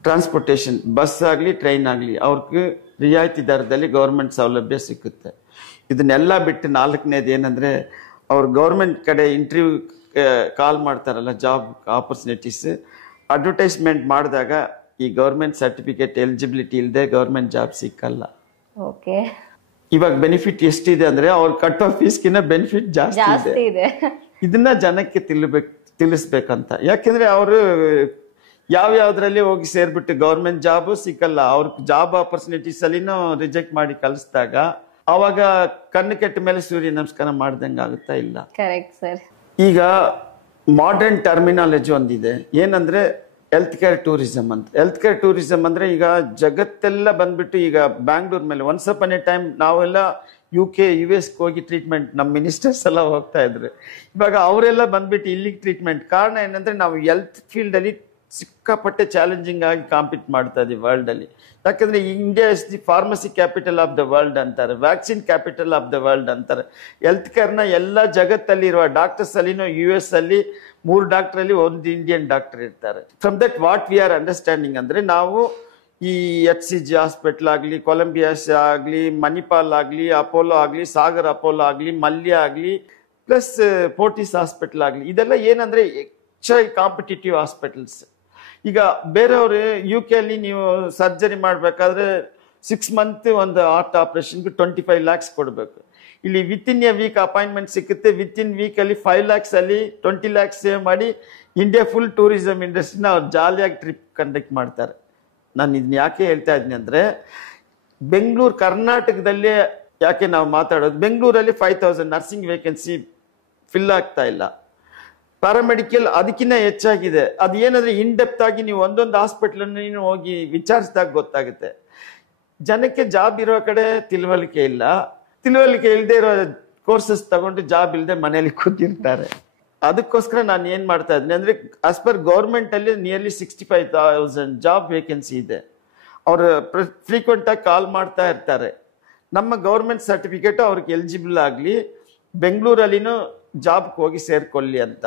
ಟ್ರಾನ್ಸ್ಪೋರ್ಟೇಷನ್, ಬಸ್ ಆಗಲಿ ಟ್ರೈನ್ ಆಗಲಿ ಅವ್ರಿಗೆ ರಿಯಾಯಿತಿ ದರದಲ್ಲಿ ಗೌರ್ಮೆಂಟ್ ಸೌಲಭ್ಯ ಸಿಕ್ಕುತ್ತೆ. ಇದನ್ನೆಲ್ಲ ಬಿಟ್ಟು 4ನೇದು ಏನಂದ್ರೆ, ಅವ್ರು ಗೌರ್ಮೆಂಟ್ ಕಡೆ ಇಂಟರ್ವ್ಯೂ ಕಾಲ್ ಮಾಡ್ತಾರಲ್ಲ, ಜಾಬ್ ಆಪರ್ಚುನಿಟೀಸ್, ಅಡ್ವರ್ಟೈಸ್ಮೆಂಟ್ ಮಾಡಿದಾಗ ಈ ಗೌರ್ಮೆಂಟ್ ಸರ್ಟಿಫಿಕೇಟ್ ಎಲಿಜಿಬಿಲಿಟಿ ಇಲ್ಲದೆ ಗೌರ್ಮೆಂಟ್ ಜಾಬ್ ಸಿಕ್ಕಲ್ಲ. ಓಕೆ. ಇವಾಗ ಬೆನಿಫಿಟ್ ಎಷ್ಟಿದೆ ಅಂದ್ರೆ ಅವ್ರ ಕಟ್ಟೋ ಫೀಸ್ಗಿನ್ನ ಬೆನಿಫಿಟ್ ಜಾಸ್ತಿ ಇದೆ. ಇದನ್ನ ಜನಕ್ಕೆ ತಿಳಿಸ್ಬೇಕಂತ. ಯಾಕೆಂದ್ರೆ ಅವರು ಯಾವ್ಯಾವ್ದ್ರಲ್ಲಿ ಹೋಗಿ ಸೇರ್ಬಿಟ್ಟು ಗೌರ್ಮೆಂಟ್ ಜಾಬು ಸಿಕ್ಕಲ್ಲ, ಅವ್ರ ಜಾಬ್ ಆಪರ್ಚುನಿಟೀಸ್ ಅಲ್ಲಿನೂ ರಿಜೆಕ್ಟ್ ಮಾಡಿ ಕಳಿಸಿದಾಗ ಅವಾಗ ಕಣ್ಣು ಕೆಟ್ಟ ಮೇಲೆ ಸೂರ್ಯ ನಮಸ್ಕಾರ ಮಾಡ್ದಂಗೆ ಆಗುತ್ತಾ ಇಲ್ಲ. Correct sir. ಈಗ ಮಾಡರ್ನ್ ಟರ್ಮಿನಾಲಜಿ ಒಂದಿದೆ, ಏನಂದ್ರೆ ಹೆಲ್ತ್ ಕೇರ್ ಟೂರಿಸಂ ಅಂತ. ಹೆಲ್ತ್ ಕೇರ್ ಟೂರಿಸಂ ಅಂದ್ರೆ ಈಗ ಜಗತ್ತೆಲ್ಲ ಬಂದ್ಬಿಟ್ಟು ಈಗ ಬ್ಯಾಂಗ್ಳೂರ್ ಮೇಲೆ ಒನ್ಸ್ ಅಪಾನ್ ಎ ಟೈಮ್ ನಾವೆಲ್ಲ UK US ಹೋಗಿ ಟ್ರೀಟ್ಮೆಂಟ್, ನಮ್ಮ ಮಿನಿಸ್ಟರ್ಸ್ ಎಲ್ಲ ಹೋಗ್ತಾ ಇದ್ರು. ಇವಾಗ ಅವರೆಲ್ಲ ಬಂದ್ಬಿಟ್ಟು ಇಲ್ಲಿಗೆ ಟ್ರೀಟ್ಮೆಂಟ್. ಕಾರಣ ಏನಂದ್ರೆ ನಾವು ಹೆಲ್ತ್ ಫೀಲ್ಡ್ ಅಲ್ಲಿ ಸಿಕ್ಕಾಪಟ್ಟೆ ಚಾಲೆಂಜಿಂಗ್ ಆಗಿ ಕಾಂಪೀಟ್ ಮಾಡ್ತಾ ಇದೀವಿ ವರ್ಲ್ಡ್ ಅಲ್ಲಿ. ಯಾಕಂದ್ರೆ India is the pharmacy capital of the world ಅಂತಾರೆ, vaccine capital of the world ಅಂತಾರೆ. ಹೆಲ್ತ್ ಕೇರ್ನ ಎಲ್ಲ ಜಗತ್ತಲ್ಲಿರುವ ಡಾಕ್ಟರ್ಸ್ ಅಲ್ಲಿನೂ US ಅಲ್ಲಿ 3 ಡಾಕ್ಟರ್ ಅಲ್ಲಿ 1 ಇಂಡಿಯನ್ ಡಾಕ್ಟರ್ ಇರ್ತಾರೆ. From that what we are understanding ಅಂದ್ರೆ, ನಾವು ಈ HCG ಹಾಸ್ಪಿಟಲ್ ಆಗಲಿ, ಕೊಲಂಬಿಯಾಸ್ ಆಗಲಿ, ಮಣಿಪಾಲ್ ಆಗಲಿ, ಅಪೋಲೋ ಆಗಲಿ, ಸಾಗರ್ ಅಪೋಲೋ ಆಗಲಿ, ಮಲ್ಯ ಆಗಲಿ, ಪ್ಲಸ್ ಫೋರ್ಟಿಸ್ ಹಾಸ್ಪಿಟಲ್ ಆಗಲಿ, ಇದೆಲ್ಲ ಏನಂದ್ರೆ ಹೆಚ್ಚಾಗಿ ಕಾಂಪಿಟೇಟಿವ್ ಹಾಸ್ಪಿಟಲ್ಸ್. ಈಗ ಬೇರೆಯವರು UK ಅಲ್ಲಿ ನೀವು ಸರ್ಜರಿ ಮಾಡಬೇಕಾದ್ರೆ 6 ಮಂತ್ ಒಂದು ಹಾರ್ಟ್ ಆಪರೇಷನ್ಗೆ 25 lakhs ಕೊಡಬೇಕು. ಇಲ್ಲಿ ವಿತಿನ್ ಎ ವೀಕ್ ಅಪಾಯಿಂಟ್ಮೆಂಟ್ ಸಿಕ್ಕುತ್ತೆ. ವಿತಿನ್ ವೀಕ್ ಅಲ್ಲಿ 5 lakhs ಅಲ್ಲಿ 20 lakhs ಸೇವ್ ಮಾಡಿ ಇಂಡಿಯಾ ಫುಲ್ ಟೂರಿಸಂ ಇಂಡಸ್ಟ್ರಿನ ಅವ್ರು ಜಾಲಿಯಾಗಿ ಟ್ರಿಪ್ ಕಂಡಕ್ಟ್ ಮಾಡ್ತಾರೆ. ನಾನು ಇದನ್ನ ಯಾಕೆ ಹೇಳ್ತಾ ಇದ್ದೀನಿ ಅಂದ್ರೆ, ಬೆಂಗಳೂರು ಕರ್ನಾಟಕದಲ್ಲೇ ಯಾಕೆ ನಾವು ಮಾತಾಡೋದು, ಬೆಂಗಳೂರಲ್ಲಿ 5000 ನರ್ಸಿಂಗ್ ವೇಕೆನ್ಸಿ ಫಿಲ್ ಆಗ್ತಾ ಇಲ್ಲ. ಪ್ಯಾರಾಮೆಡಿಕಲ್ ಅದಕ್ಕಿಂತ ಹೆಚ್ಚಾಗಿದೆ. ಅದು ಏನಂದ್ರೆ ಇನ್ ಡೆಪ್ತ್ ಆಗಿ ನೀವು ಒಂದೊಂದು ಹಾಸ್ಪಿಟಲ್ ನೀನು ಹೋಗಿ ವಿಚಾರಿಸಿದಾಗ ಗೊತ್ತಾಗುತ್ತೆ. ಜನಕ್ಕೆ ಜಾಬ್ ಇರೋ ಕಡೆ ತಿಳುವಳಿಕೆ ಇಲ್ಲ, ತಿಳುವಳಿಕೆ ಇಲ್ಲದೆ ಇರೋ ಕೋರ್ಸಸ್ ತಗೊಂಡು ಜಾಬ್ ಇಲ್ಲದೆ ಮನೆಯಲ್ಲಿ ಕೂತಿರ್ತಾರೆ. ಅದಕ್ಕೋಸ್ಕರ ನಾನು ಏನ್ ಮಾಡ್ತಾ ಇದ್ದೀನಿ ಅಂದ್ರೆ, ಆಸ್ ಪರ್ ಗೌರ್ಮೆಂಟ್ ಅಲ್ಲಿ ನಿಯರ್ಲಿ 65,000 ಜಾಬ್ ವೇಕೆನ್ಸಿ ಇದೆ. ಅವರು ಫ್ರೀಕ್ವೆಂಟ್ ಆಗಿ ಕಾಲ್ ಮಾಡ್ತಾ ಇರ್ತಾರೆ. ನಮ್ಮ ಗೌರ್ಮೆಂಟ್ ಸರ್ಟಿಫಿಕೇಟ್ ಅವ್ರಿಗೆ ಎಲಿಜಿಬಲ್ ಆಗಲಿ, ಬೆಂಗಳೂರಲ್ಲಿನೂ ಜಾಬ್ ಹೋಗಿ ಸೇರ್ಕೊಳ್ಳಿ ಅಂತ.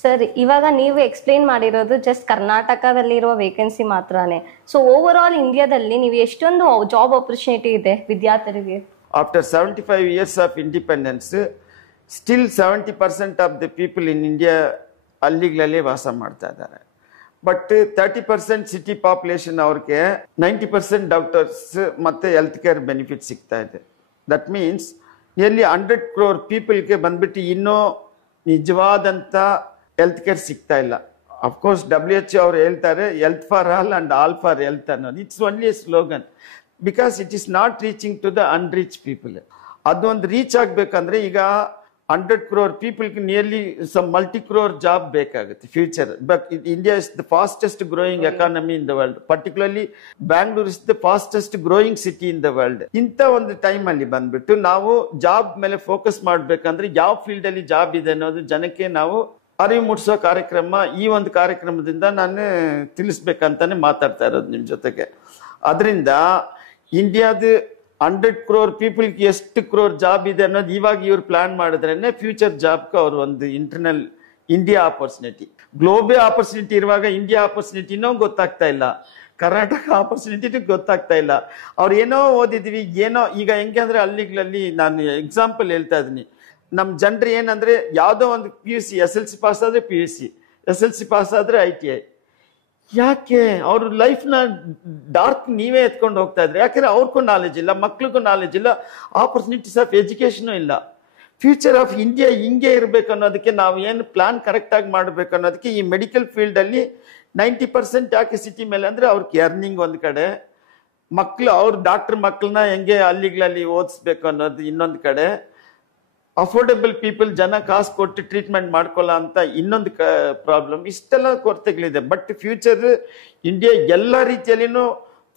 ಸರ್, ಇವಾಗ ನೀವು ಎಕ್ಸ್ಪ್ಲೇನ್ ಮಾಡಿರೋದು ಜಸ್ಟ್ ಕರ್ನಾಟಕದಲ್ಲಿರುವ ವೇಕೆನ್ಸಿ ಮಾತ್ರನೇ. ಸೊ ಓವರ್ ಆಲ್ ಇಂಡಿಯಾದಲ್ಲಿ ನೀವು ಎಷ್ಟೊಂದು ಜಾಬ್ ಆಪರ್ಚುನಿಟಿ ಇದೆ ವಿದ್ಯಾರ್ಥಿಗಳಿಗೆ? After 75 years of independence still 70% of the people in India ಹಳ್ಳಿಗಳಲ್ಲಿ ವಾಸ ಮಾಡ್ತಾ ಇದ್ದಾರೆ. ಬಟ್ 30% ಸಿಟಿ ಪಾಪ್ಯುಲೇಷನ್ ಅವ್ರಿಗೆ 90% ಡಾಕ್ಟರ್ಸ್ ಮತ್ತೆ ಹೆಲ್ತ್ ಕೇರ್ ಬೆನಿಫಿಟ್ ಸಿಗ್ತಾ ಇದೆ. ದಟ್ ಮೀನ್ಸ್ ನಿಯರ್ಲಿ 100 crore ಪೀಪಲ್ಗೆ ಬಂದ್ಬಿಟ್ಟು ಇನ್ನೂ ನಿಜವಾದಂಥ ಹೆಲ್ತ್ ಕೇರ್ ಸಿಗ್ತಾ ಇಲ್ಲ. ಅಫ್ಕೋರ್ಸ್ WHO ಅವರು ಹೇಳ್ತಾರೆ health for all and all for health ಅನ್ನೋದು. It's only a slogan because it is not reaching to the unreach people. ಅದೊಂದು ರೀಚ್ ಆಗಬೇಕಂದ್ರೆ ಈಗ 100 crore ಪೀಪಲ್ಗೆ nearly some multi crore job ಬೇಕಾಗುತ್ತೆ future. But India is the fastest growing economy in the world. Particularly Bangalore is the fastest growing city in the world. ಇಂಥ ಒಂದು time ಅಲ್ಲಿ ಬಂದ್ಬಿಟ್ಟು ನಾವು ಜಾಬ್ ಮೇಲೆ ಫೋಕಸ್ ಮಾಡ್ಬೇಕಂದ್ರೆ ಯಾವ ಫೀಲ್ಡ್ ಅಲ್ಲಿ ಜಾಬ್ ಇದೆ ಅನ್ನೋದು ಜನಕ್ಕೆ ನಾವು ಅರಿವು ಮೂಡಿಸೋ ಕಾರ್ಯಕ್ರಮ ಈ ಒಂದು ಕಾರ್ಯಕ್ರಮದಿಂದ ನಾನು ತಿಳಿಸ್ಬೇಕಂತಾನೆ ಮಾತಾಡ್ತಾ ಇರೋದು ನಿಮ್ ಜೊತೆಗೆ. ಅದರಿಂದ ಇಂಡಿಯಾದ 100 crore ಪೀಪಲ್ಗೆ ಎಷ್ಟು ಕ್ರೋರ್ ಜಾಬ್ ಇದೆ ಅನ್ನೋದು ಇವಾಗ ಇವ್ರು ಪ್ಲಾನ್ ಮಾಡಿದ್ರೇನೆ ಫ್ಯೂಚರ್ ಜಾಬ್ಗೆ ಅವ್ರು ಒಂದು internal India opportunity, global opportunity ಇರುವಾಗ ಇಂಡಿಯಾ ಆಪರ್ಚುನಿಟಿನೂ ಗೊತ್ತಾಗ್ತಾ ಇಲ್ಲ, ಕರ್ನಾಟಕ ಆಪರ್ಚುನಿಟಿ ಗೊತ್ತಾಗ್ತಾ ಇಲ್ಲ. ಅವ್ರು ಏನೋ ಓದಿದ್ವಿ ಏನೋ ಈಗ ಹೆಂಗೆ ಅಂದ್ರೆ ಹಳ್ಳಿಗಳಲ್ಲಿ ನಾನು ಎಕ್ಸಾಂಪಲ್ ಹೇಳ್ತಾ ಇದೀನಿ. ನಮ್ಮ ಜನರು ಏನಂದ್ರೆ ಯಾವುದೋ ಒಂದು PUC SLC ಪಾಸ್ ಆದ್ರೆ PUC, SLC ಪಾಸ್ ಆದ್ರೆ ITI. ಯಾಕೆ ಅವ್ರ ಲೈಫ್ನ ಡಾರ್ಕ್ ನೀವೇ ಎತ್ಕೊಂಡು ಹೋಗ್ತಾ ಇದ್ರಿ? ಯಾಕಂದ್ರೆ ಅವ್ರಿಗೂ ನಾಲೆಜ್ ಇಲ್ಲ, ಮಕ್ಳಿಗೂ ನಾಲೆಜ್ ಇಲ್ಲ, ಆಪರ್ಚುನಿಟೀಸ್ ಆಫ್ ಎಜುಕೇಶನ್ ಇಲ್ಲ. ಫ್ಯೂಚರ್ ಆಫ್ ಇಂಡಿಯಾ ಹಿಂಗೆ ಇರ್ಬೇಕು ಅನ್ನೋದಕ್ಕೆ ನಾವು ಏನು ಪ್ಲಾನ್ ಕರೆಕ್ಟ್ ಆಗಿ ಮಾಡ್ಬೇಕು ಅನ್ನೋದಕ್ಕೆ ಈ ಮೆಡಿಕಲ್ ಫೀಲ್ಡ್ ಅಲ್ಲಿ 90% ಯಾಕೆ ಸಿಟಿ ಮೇಲೆ ಅಂದ್ರೆ ಅವ್ರಿಗೆ ಅರ್ನಿಂಗ್ ಒಂದ್ ಕಡೆ, ಮಕ್ಳು ಅವ್ರ ಡಾಕ್ಟರ್ ಮಕ್ಕಳನ್ನ ಹೆಂಗೆ ಹಳ್ಳಿಗಳಲ್ಲಿ ಓದಿಸ್ಬೇಕು ಅನ್ನೋದು ಇನ್ನೊಂದು ಕಡೆ, ಅಫೋರ್ಡೆಬಲ್ ಪೀಪಲ್ ಜನ ಕಾಸು ಕೊಟ್ಟು ಟ್ರೀಟ್ಮೆಂಟ್ ಮಾಡ್ಕೊಳ್ಳೋ ಅಂತ ಇನ್ನೊಂದು ಪ್ರಾಬ್ಲಮ್. ಇಷ್ಟೆಲ್ಲ ಕೊರತೆಗಳಿದೆ. ಬಟ್ ಫ್ಯೂಚರ್ ಇಂಡಿಯಾ ಎಲ್ಲ ರೀತಿಯಲ್ಲಿನೂ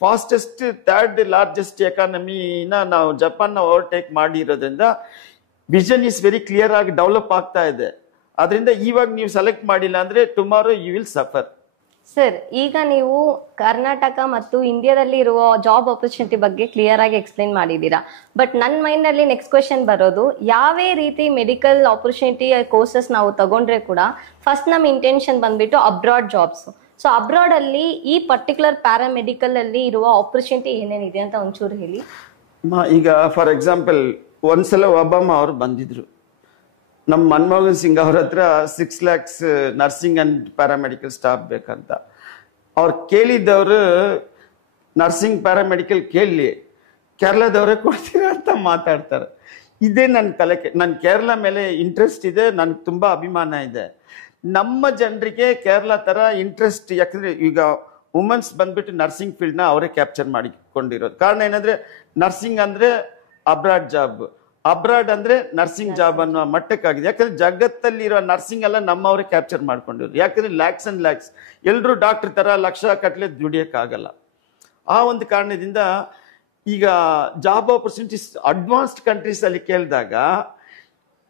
ಫಾಸ್ಟೆಸ್ಟ್ 3rd ಲಾರ್ಜೆಸ್ಟ್ ಎಕಾನಮಿನ ನಾವು ಜಪಾನ್ನ ಓವರ್ಟೇಕ್ ಮಾಡಿರೋದ್ರಿಂದ ವಿಷನ್ ಇಸ್ ವೆರಿ ಕ್ಲಿಯರ್ ಆಗಿ ಡೆವಲಪ್ ಆಗ್ತಾ ಇದೆ. ಅದರಿಂದ ಇವಾಗ ನೀವು ಸೆಲೆಕ್ಟ್ ಮಾಡಿಲ್ಲ ಅಂದ್ರೆ tomorrow you will suffer. Sir, ಈಗ ನೀವು ಕರ್ನಾಟಕ ಮತ್ತು ಇಂಡಿಯಾದಲ್ಲಿ ಇರುವ ಜಾಬ್ ಆಪರ್ಚುನಿಟಿ ಬಗ್ಗೆ ಕ್ಲಿಯರ್ ಆಗಿ ಎಕ್ಸ್ಪ್ಲೈನ್ ಮಾಡಿದ್ದೀರಾ. ಬಟ್ ನನ್ನ ಮೈಂಡ್ ಅಲ್ಲಿ ನೆಕ್ಸ್ಟ್ ಕ್ವೆಶನ್ ಬರೋದು, ಯಾವೇ ರೀತಿ ಮೆಡಿಕಲ್ ಆಪರ್ಚುನಿಟಿ ಕೋರ್ಸಸ್ ನಾವು ತಗೊಂಡ್ರೆ ಕೂಡ ಫಸ್ಟ್ ನಮ್ಮ ಇಂಟೆನ್ಷನ್ ಬಂದ್ಬಿಟ್ಟು ಅಬ್ರಾಡ್ ಜಾಬ್ಸ್. ಸೊ ಅಬ್ರಾಡ್ ಅಲ್ಲಿ ಈ ಪರ್ಟಿಕ್ಯುಲರ್ ಪ್ಯಾರಾಮೆಡಿಕಲ್ ಅಲ್ಲಿ ಇರುವ ಆಪರ್ಚುನಿಟಿ ಏನೇನಿದೆ ಅಂತ ಒಂಚೂರು ಹೇಳಿ. ಈಗ ಫಾರ್ ಎಕ್ಸಾಂಪಲ್ ಒಂದ್ಸಲ ಒಬಾಮಾ ಅವರು ಬಂದಿದ್ರು, ನಮ್ಮ ಮನಮೋಹನ್ ಸಿಂಗ್ ಅವ್ರ ಹತ್ರ 6 lakhs nursing and paramedical staff ಬೇಕಂತ. ಅವ್ರು ಕೇಳಿದ್ದವರು ನರ್ಸಿಂಗ್ ಪ್ಯಾರಾಮೆಡಿಕಲ್ ಕೇಳಲಿ, ಕೇರಳದವರೇ ಕೊಡ್ತೀರಾ ಅಂತ ಮಾತಾಡ್ತಾರೆ. ಇದೇ ನನ್ನ ತಲೆಕೆ. ನನ್ ಕೇರಳ ಮೇಲೆ ಇಂಟ್ರೆಸ್ಟ್ ಇದೆ, ನನ್ಗೆ ತುಂಬಾ ಅಭಿಮಾನ ಇದೆ. ನಮ್ಮ ಜನರಿಗೆ ಕೇರಳ ತರ ಇಂಟ್ರೆಸ್ಟ್, ಯಾಕಂದ್ರೆ ಈಗ ವುಮೆನ್ಸ್ ಬಂದ್ಬಿಟ್ಟು ನರ್ಸಿಂಗ್ ಫೀಲ್ಡ್ ನ ಅವರೇ ಕ್ಯಾಪ್ಚರ್ ಮಾಡಿಕೊಂಡಿರೋದು. ಕಾರಣ ಏನಂದ್ರೆ ನರ್ಸಿಂಗ್ ಅಂದ್ರೆ ಅಬ್ರಾಡ್ ಜಾಬ್, ಅಬ್ರಾಡ್ ಅಂದ್ರೆ ನರ್ಸಿಂಗ್ ಜಾಬ್ ಅನ್ನೋ ಮಟ್ಟಕ್ಕಾಗಿದೆ. ಯಾಕಂದ್ರೆ ಜಗತ್ತಲ್ಲಿರೋ ನರ್ಸಿಂಗ್ ಎಲ್ಲ ನಮ್ಮವರೇ ಕ್ಯಾಪ್ಚರ್ ಮಾಡ್ಕೊಂಡಿರೋದು. ಯಾಕಂದ್ರೆ ಲ್ಯಾಕ್ಸ್ ಅಂಡ್ ಲ್ಯಾಕ್ಸ್ ಎಲ್ರು ಡಾಕ್ಟರ್ ತರ ಲಕ್ಷ ಕಟ್ಲೆ ದುಡಿಯಕ್ಕಾಗಲ್ಲ. ಆ ಒಂದು ಕಾರಣದಿಂದ ಈಗ ಜಾಬ್ ಆಪರ್ಚುನಿಟೀಸ್ ಅಡ್ವಾನ್ಸ್ಡ್ ಕಂಟ್ರೀಸ್ ಅಲ್ಲಿ ಕೇಳಿದಾಗ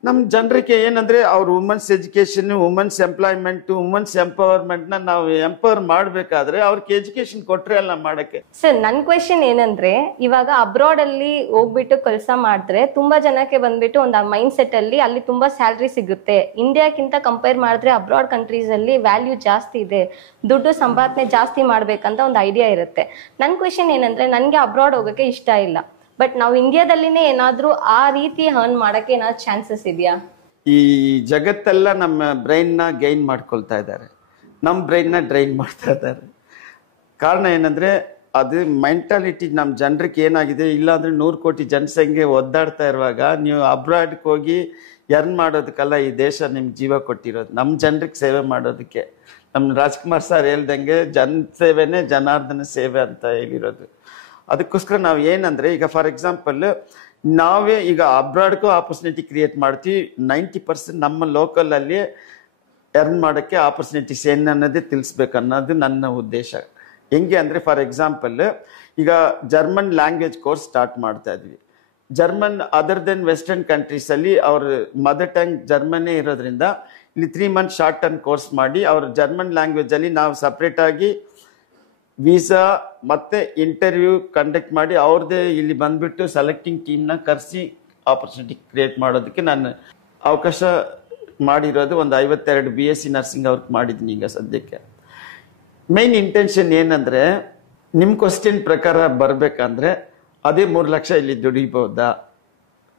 ನಮ್ಮ ಜನರಿಗೆ ಏನಂದ್ರೆ ಅವ್ರ women's education, women's employment, women's empowerment ನ ನಾವು ಎಂಪವರ್ ಮಾಡ್ಬೇಕಾದ್ರೆ ಅವ್ರಿಗೆ ಎಜುಕೇಶನ್ ಕೊಟ್ರೆ ಅಲ್ಲ ಮಾಡಕ್ಕೆ. ಸರ್, ನನ್ ಕ್ವೆಶನ್ ಏನಂದ್ರೆ, ಇವಾಗ ಅಬ್ರಾಡ್ ಅಲ್ಲಿ ಹೋಗ್ಬಿಟ್ಟು ಕೆಲಸ ಮಾಡಿದ್ರೆ ತುಂಬಾ ಜನಕ್ಕೆ ಬಂದ್ಬಿಟ್ಟು ಒಂದು ಮೈಂಡ್ ಸೆಟ್ ಅಲ್ಲಿ ಅಲ್ಲಿ ತುಂಬಾ ಸ್ಯಾಲ್ರಿ ಸಿಗುತ್ತೆ. ಇಂಡಿಯಾಕ್ಕಿಂತ ಕಂಪೇರ್ ಮಾಡಿದ್ರೆ ಅಬ್ರಾಡ್ ಕಂಟ್ರೀಸ್ ಅಲ್ಲಿ ವ್ಯಾಲ್ಯೂ ಜಾಸ್ತಿ ಇದೆ, ದುಡ್ಡು ಸಂಪಾದನೆ ಜಾಸ್ತಿ ಮಾಡ್ಬೇಕಂತ ಒಂದು ಐಡಿಯಾ ಇರುತ್ತೆ. ನನ್ ಕ್ವೆಶನ್ ಏನಂದ್ರೆ, ನನ್ಗೆ ಅಬ್ರಾಡ್ ಹೋಗಕ್ಕೆ ಇಷ್ಟ ಇಲ್ಲ, ಬಟ್ ನಾವು ಇಂಡಿಯಾದಲ್ಲಿನೇ ಏನಾದ್ರೂ ಆ ರೀತಿ ಅರ್ನ್ ಮಾಡಕ್ಕೆ ಏನಾದ್ರು ಚಾನ್ಸಸ್ ಇದೆಯಾ? ಈ ಜಗತ್ತೆಲ್ಲ ನಮ್ಮ ಬ್ರೈನ್ ನ ಗೈನ್ ಮಾಡ್ಕೊಳ್ತಾ ಇದ್ದಾರೆ, ನಮ್ಮ ಬ್ರೈನ್ ನ ಡ್ರೈನ್ ಮಾಡ್ತಾ ಇದ್ದಾರೆ. ಕಾರಣ ಏನಂದ್ರೆ ಅದು ಮೆಂಟಾಲಿಟಿ ನಮ್ಮ ಜನರಿಗೆ ಏನಾಗಿದೆ. ಇಲ್ಲ ಅಂದ್ರೆ 100 ಕೋಟಿ ಜನಸಂಖ್ಯೆ ಒದ್ದಾಡ್ತಾ ಇರುವಾಗ ನೀವು ಅಬ್ರಾಡ್ಗೆ ಹೋಗಿ ಎರ್ನ್ ಮಾಡೋದಕ್ಕಲ್ಲ ಈ ದೇಶ ನಿಮ್ಗೆ ಜೀವ ಕೊಟ್ಟಿರೋದು, ನಮ್ಮ ಜನರಿಗೆ ಸೇವೆ ಮಾಡೋದಕ್ಕೆ. ನಮ್ಮ ರಾಜ್ಕುಮಾರ್ ಸರ್ ಹೇಳ್ದಂಗೆ ಜನ ಸೇವೆನೇ ಜನಾರ್ದನ ಸೇವೆ ಅಂತ ಹೇಳಿರೋದು. ಅದಕ್ಕೋಸ್ಕರ ನಾವು ಏನಂದ್ರೆ, ಈಗ ಫಾರ್ ಎಕ್ಸಾಂಪಲ್ ನಾವೇ ಈಗ ಅಬ್ರಾಡ್ಗೂ ಆಪರ್ಚುನಿಟಿ ಕ್ರಿಯೇಟ್ ಮಾಡ್ತೀವಿ. 90% ನಮ್ಮ ಲೋಕಲ್ ಅಲ್ಲಿ ಎರ್ನ್ ಮಾಡೋಕ್ಕೆ ಆಪರ್ಚುನಿಟೀಸ್ ಏನು ಅನ್ನೋದೇ ತಿಳಿಸ್ಬೇಕು ಅನ್ನೋದು ನನ್ನ ಉದ್ದೇಶ. ಹೆಂಗೆ ಅಂದ್ರೆ, ಫಾರ್ ಎಕ್ಸಾಂಪಲ್ ಈಗ ಜರ್ಮನ್ ಲ್ಯಾಂಗ್ವೇಜ್ ಕೋರ್ಸ್ ಸ್ಟಾರ್ಟ್ ಮಾಡ್ತಾ ಇದ್ವಿ. German other than western countries ಅಲ್ಲಿ ಅವ್ರ ಮದರ್ ಟಂಗ್ ಜರ್ಮನ್ನೇ ಇರೋದ್ರಿಂದ ಇಲ್ಲಿ 3 months ಶಾರ್ಟ್ ಟರ್ಮ್ ಕೋರ್ಸ್ ಮಾಡಿ ಅವ್ರ ಜರ್ಮನ್ ಲ್ಯಾಂಗ್ವೇಜ್ ಅಲ್ಲಿ ನಾವು ಸಪ್ರೇಟ್ ಆಗಿ ವೀಸಾ ಮತ್ತೆ ಇಂಟರ್ವ್ಯೂ ಕಂಡಕ್ಟ್ ಮಾಡಿ ಅವ್ರದ್ದೇ ಇಲ್ಲಿ ಬಂದ್ಬಿಟ್ಟು ಸೆಲೆಕ್ಟಿಂಗ್ ಟೀಮ್ನ ಕರೆಸಿ ಆಪರ್ಚುನಿಟಿ ಕ್ರಿಯೇಟ್ ಮಾಡೋದಕ್ಕೆ ನಾನು ಅವಕಾಶ ಮಾಡಿರೋದು. ಒಂದು 52 BSc ನರ್ಸಿಂಗ್ ಅವ್ರಿಗೆ ಮಾಡಿದ್ದೀನಿ ಈಗ ಸದ್ಯಕ್ಕೆ. ಮೇನ್ ಇಂಟೆನ್ಷನ್ ಏನಂದ್ರೆ, ನಿಮ್ಮ ಕ್ವಶನ್ ಪ್ರಕಾರ ಬರ್ಬೇಕಂದ್ರೆ ಅದೇ 3 ಲಕ್ಷ ಇಲ್ಲಿ ದುಡಿಬಹುದಾ?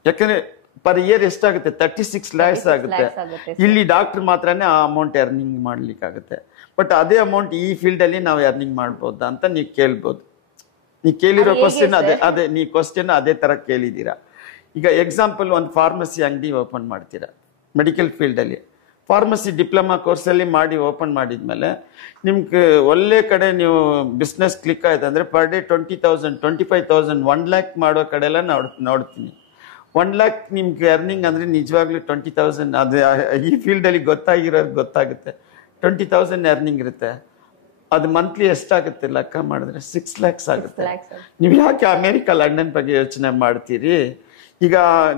ಯಾಕಂದ್ರೆ ಪರ್ ಇಯರ್ ಎಷ್ಟಾಗುತ್ತೆ? 36 lakhs ಆಗುತ್ತೆ. ಆಗುತ್ತೆ. ಇಲ್ಲಿ ಡಾಕ್ಟರ್ ಮಾತ್ರನೇ ಆ ಅಮೌಂಟ್ ಎರ್ನಿಂಗ್ ಮಾಡ್ಲಿಕ್ಕಾಗುತ್ತೆ. ಬಟ್ ಅದೇ ಅಮೌಂಟ್ ಈ ಫೀಲ್ಡ್ ಅಲ್ಲಿ ನಾವು ಎರ್ನಿಂಗ್ ಮಾಡ್ಬೋದಾ ಅಂತ ನೀವು ಕೇಳ್ಬೋದು. ನೀವು ಕೇಳಿರೋ ಕ್ವಶನ್ ಅದೇ ನೀವು ಕ್ವಶನ್ ಅದೇ ತರ ಕೇಳಿದ್ದೀರಾ. ಈಗ ಎಕ್ಸಾಂಪಲ್, ಒಂದು ಫಾರ್ಮಸಿ ಅಂಗಡಿ ಓಪನ್ ಮಾಡ್ತೀರಾ ಮೆಡಿಕಲ್ ಫೀಲ್ಡ್ ಅಲ್ಲಿ. ಫಾರ್ಮಸಿ ಡಿಪ್ಲೊಮಾ ಕೋರ್ಸ್ ಅಲ್ಲಿ ಮಾಡಿ ಓಪನ್ ಮಾಡಿದ್ಮೇಲೆ ನಿಮ್ಗೆ ಒಳ್ಳೆ ಕಡೆ ನೀವು ಬಿಸ್ನೆಸ್ ಕ್ಲಿಕ್ ಆಯ್ತು ಅಂದ್ರೆ ಪರ್ ಡೇ 20,000, 25,000, 1 lakh ಮಾಡೋ ಕಡೆ ಎಲ್ಲ ನೋಡ್ತೀನಿ. 1 lakh ನಿಮ್ಗೆ ಅರ್ನಿಂಗ್ ಅಂದ್ರೆ ನಿಜವಾಗ್ಲೂ 20,000. ಅದು ಈ ಫೀಲ್ಡ್ ಅಲ್ಲಿ ಗೊತ್ತಾಗಿರೋದು ಗೊತ್ತಾಗುತ್ತೆ. 20,000 ಅರ್ನಿಂಗ್ ಇರುತ್ತೆ. ಅದು ಮಂತ್ಲಿ ಎಷ್ಟಾಗುತ್ತೆ ಲೆಕ್ಕ ಮಾಡಿದ್ರೆ 6 lakhs ಆಗುತ್ತೆ. ನೀವು ಯಾಕೆ ಅಮೆರಿಕ, ಲಂಡನ್ ಬಗ್ಗೆ ಯೋಚನೆ ಮಾಡ್ತೀರಿ? ಈಗ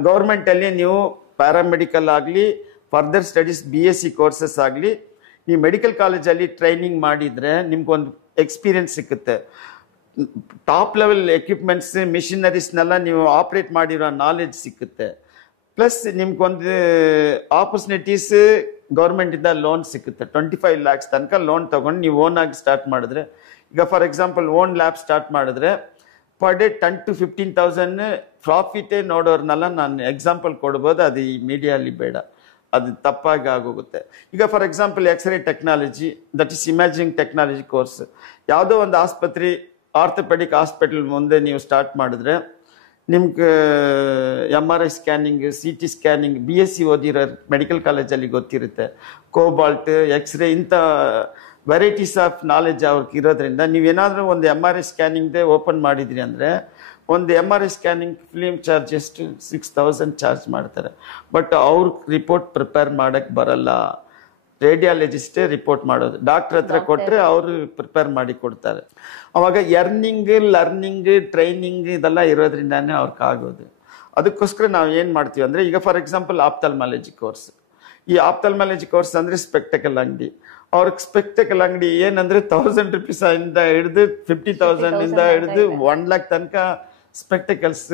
ಗೌರ್ಮೆಂಟ್ ಅಲ್ಲಿ ನೀವು ಪ್ಯಾರಾಮೆಡಿಕಲ್ ಆಗಲಿ, ಫರ್ದರ್ ಸ್ಟಡೀಸ್ BSc ಕೋರ್ಸಸ್ ಆಗಲಿ, ನೀವು ಮೆಡಿಕಲ್ ಕಾಲೇಜಲ್ಲಿ ಟ್ರೈನಿಂಗ್ ಮಾಡಿದ್ರೆ ನಿಮ್ಗೊಂದು ಎಕ್ಸ್ಪೀರಿಯನ್ಸ್ ಸಿಕ್ಕುತ್ತೆ. ಟಾಪ್ ಲೆವೆಲ್ ಎಕ್ವಿಪ್ಮೆಂಟ್ಸ್, ಮಿಷಿನರೀಸ್ನೆಲ್ಲ ನೀವು ಆಪ್ರೇಟ್ ಮಾಡಿರೋ ನಾಲೆಡ್ಜ್ ಸಿಕ್ಕುತ್ತೆ. ಪ್ಲಸ್ ನಿಮ್ಗೊಂದು ಆಪರ್ಚುನಿಟೀಸ್ ಗೌರ್ಮೆಂಟಿಂದ ಲೋನ್ ಸಿಕ್ಕುತ್ತೆ. 25 lakhs ತನಕ ಲೋನ್ ತಗೊಂಡು ನೀವು ಓನ್ ಆಗಿ ಸ್ಟಾರ್ಟ್ ಮಾಡಿದ್ರೆ, ಈಗ for example own lab start ಮಾಡಿದ್ರೆ ಪರ್ ಡೇ 10 to 15,000 ಪ್ರಾಫಿಟೇ ನೋಡೋರ್ನೆಲ್ಲ ನಾನು ಎಕ್ಸಾಂಪಲ್ ಕೊಡ್ಬೋದು. ಅದು ಈ ಮೀಡಿಯಲ್ಲಿ ಬೇಡ, ಅದು ತಪ್ಪಾಗಿ ಆಗೋಗುತ್ತೆ. ಈಗ for example X-ray technology, that is imaging technology course. ಯಾವುದೋ ಒಂದು ಆಸ್ಪತ್ರೆ, ಆರ್ಥೋಪೆಡಿಕ್ ಹಾಸ್ಪಿಟಲ್ ಮುಂದೆ ನೀವು ಸ್ಟಾರ್ಟ್ ಮಾಡಿದ್ರೆ ನಿಮ್ಗೆ MRI scanning, CT scanning, BSc ಓದಿರೋ ಮೆಡಿಕಲ್ ಕಾಲೇಜಲ್ಲಿ ಗೊತ್ತಿರುತ್ತೆ. ಕೋಬಾಲ್ಟ್, ಎಕ್ಸ್ರೇ, ಇಂಥ ವೆರೈಟೀಸ್ ಆಫ್ ನಾಲೆಜ್ ಅವ್ರಿಗೆ ಇರೋದ್ರಿಂದ ನೀವೇನಾದರೂ ಒಂದು MRI ಸ್ಕ್ಯಾನಿಂಗ್ದೇ ಓಪನ್ ಮಾಡಿದ್ರಿ ಅಂದರೆ ಒಂದು MRI ಸ್ಕ್ಯಾನಿಂಗ್ ಫಿಲ್ಮ್ ಚಾರ್ಜ್ ಎಷ್ಟು? 6,000 ಚಾರ್ಜ್ ಮಾಡ್ತಾರೆ. ಬಟ್ ಅವ್ರ ರಿಪೋರ್ಟ್ ಪ್ರಿಪೇರ್ ಮಾಡಕ್ಕೆ ಬರಲ್ಲ. ರೇಡಿಯಾಲಜಿಸ್ಟೇ ರಿಪೋರ್ಟ್ ಮಾಡೋದು. ಡಾಕ್ಟರ್ ಹತ್ರ ಕೊಟ್ಟರೆ ಅವರು ಪ್ರಿಪೇರ್ ಮಾಡಿ ಕೊಡ್ತಾರೆ. ಅವಾಗ ಎರ್ನಿಂಗ್, ಲರ್ನಿಂಗ್, ಟ್ರೈನಿಂಗ್ ಇದೆಲ್ಲ ಇರೋದ್ರಿಂದಾನೇ ಅವ್ರಿಗೆ ಆಗೋದು. ಅದಕ್ಕೋಸ್ಕರ ನಾವು ಏನು ಮಾಡ್ತೀವಿ ಅಂದರೆ, ಈಗ ಫಾರ್ ಎಕ್ಸಾಂಪಲ್ ಆಪ್ಥಲ್ಮಾಲಜಿ ಕೋರ್ಸ್. ಈ ಆಪ್ಥಲ್ಮಾಲಜಿ ಕೋರ್ಸ್ ಅಂದರೆ ಸ್ಪೆಕ್ಟಕಲ್ ಅಂಗಡಿ. ಅವ್ರಿಗೆ ಸ್ಪೆಕ್ಟಕಲ್ ಅಂಗಡಿ ಏನಂದ್ರೆ 1,000 rupees ಇಂದ ಹಿಡಿದು 50,000 ಇಂದ ಹಿಡಿದು 1 lakh ತನಕ ಸ್ಪೆಕ್ಟಕಲ್ಸ್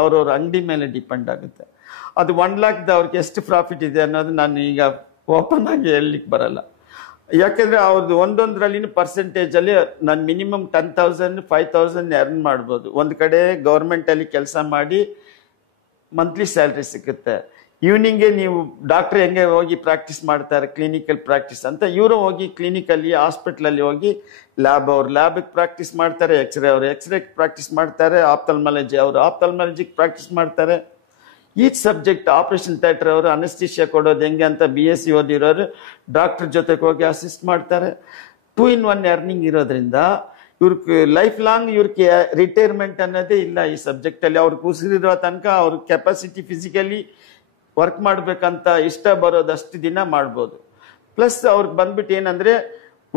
ಅವ್ರವ್ರ ಅಂಗಡಿ ಮೇಲೆ ಡಿಪೆಂಡ್ ಆಗುತ್ತೆ. ಅದು 1 lakh ಅವ್ರಿಗೆ ಎಷ್ಟು ಪ್ರಾಫಿಟ್ ಇದೆ ಅನ್ನೋದು ನಾನು ಈಗ ಓಪನ್ ಆಗಿ ಹೇಳಲಿಕ್ಕೆ ಬರಲ್ಲ. ಯಾಕೆಂದ್ರೆ ಅವ್ರದ್ದು ಒಂದೊಂದರಲ್ಲಿನ ಪರ್ಸೆಂಟೇಜ್ ಅಲ್ಲಿ ನಾನು ಮಿನಿಮಮ್ 10,000, 5,000 ಎರ್ನ್ ಮಾಡ್ಬೋದು. ಒಂದು ಕಡೆ ಗೌರ್ಮೆಂಟ್ ಅಲ್ಲಿ ಕೆಲಸ ಮಾಡಿ ಮಂತ್ಲಿ ಸ್ಯಾಲ್ರಿ ಸಿಗುತ್ತೆ. ಈವ್ನಿಂಗ್ಗೆ ನೀವು ಡಾಕ್ಟರ್ ಹೆಂಗೆ ಹೋಗಿ ಪ್ರಾಕ್ಟೀಸ್ ಮಾಡ್ತಾರೆ, ಕ್ಲಿನಿಕಲ್ ಪ್ರಾಕ್ಟೀಸ್ ಅಂತ, ಇವರು ಹೋಗಿ ಕ್ಲಿನಿಕಲ್ಲಿ, ಹಾಸ್ಪಿಟ್ಲಲ್ಲಿ ಹೋಗಿ ಅವ್ರು ಲ್ಯಾಬಿಗೆ ಪ್ರಾಕ್ಟೀಸ್ ಮಾಡ್ತಾರೆ, ಅವ್ರು ಎಕ್ಸ್ರೇಗೆ ಪ್ರಾಕ್ಟೀಸ್ ಮಾಡ್ತಾರೆ, ಆಪ್ಥಲ್ಮಾಲಜಿ ಅವರು ಆಪ್ಥಲ್ಮಾಲಜಿಗೆ ಪ್ರಾಕ್ಟೀಸ್ ಮಾಡ್ತಾರೆ. ಈಚ್ ಸಬ್ಜೆಕ್ಟ್, ಆಪರೇಷನ್ ಥಿಯೇಟರ್ ಅವರು ಅನಸ್ತೀಶಿಯಾ ಕೊಡೋದು ಹೆಂಗೆ ಅಂತ BSc ಓದಿರೋರು ಡಾಕ್ಟರ್ ಜೊತೆಗೆ ಹೋಗಿ ಅಸಿಸ್ಟ್ ಮಾಡ್ತಾರೆ. 2 in 1 ಎರ್ನಿಂಗ್ ಇರೋದ್ರಿಂದ ಇವ್ರಿಗೆ ಲೈಫ್ ಲಾಂಗ್ ಇವ್ರಿಗೆ ರಿಟೈರ್ಮೆಂಟ್ ಅನ್ನೋದೇ ಇಲ್ಲ. ಈ ಸಬ್ಜೆಕ್ಟಲ್ಲಿ ಅವ್ರಿಗೆ ಉಸಿರಿರೋ ತನಕ ಅವ್ರ ಕೆಪಾಸಿಟಿ ಫಿಸಿಕಲಿ ವರ್ಕ್ ಮಾಡ್ಬೇಕಂತ ಇಷ್ಟ ಬರೋದಷ್ಟು ದಿನ ಮಾಡ್ಬೋದು. ಪ್ಲಸ್ ಅವ್ರಿಗೆ ಬಂದ್ಬಿಟ್ಟು ಏನಂದ್ರೆ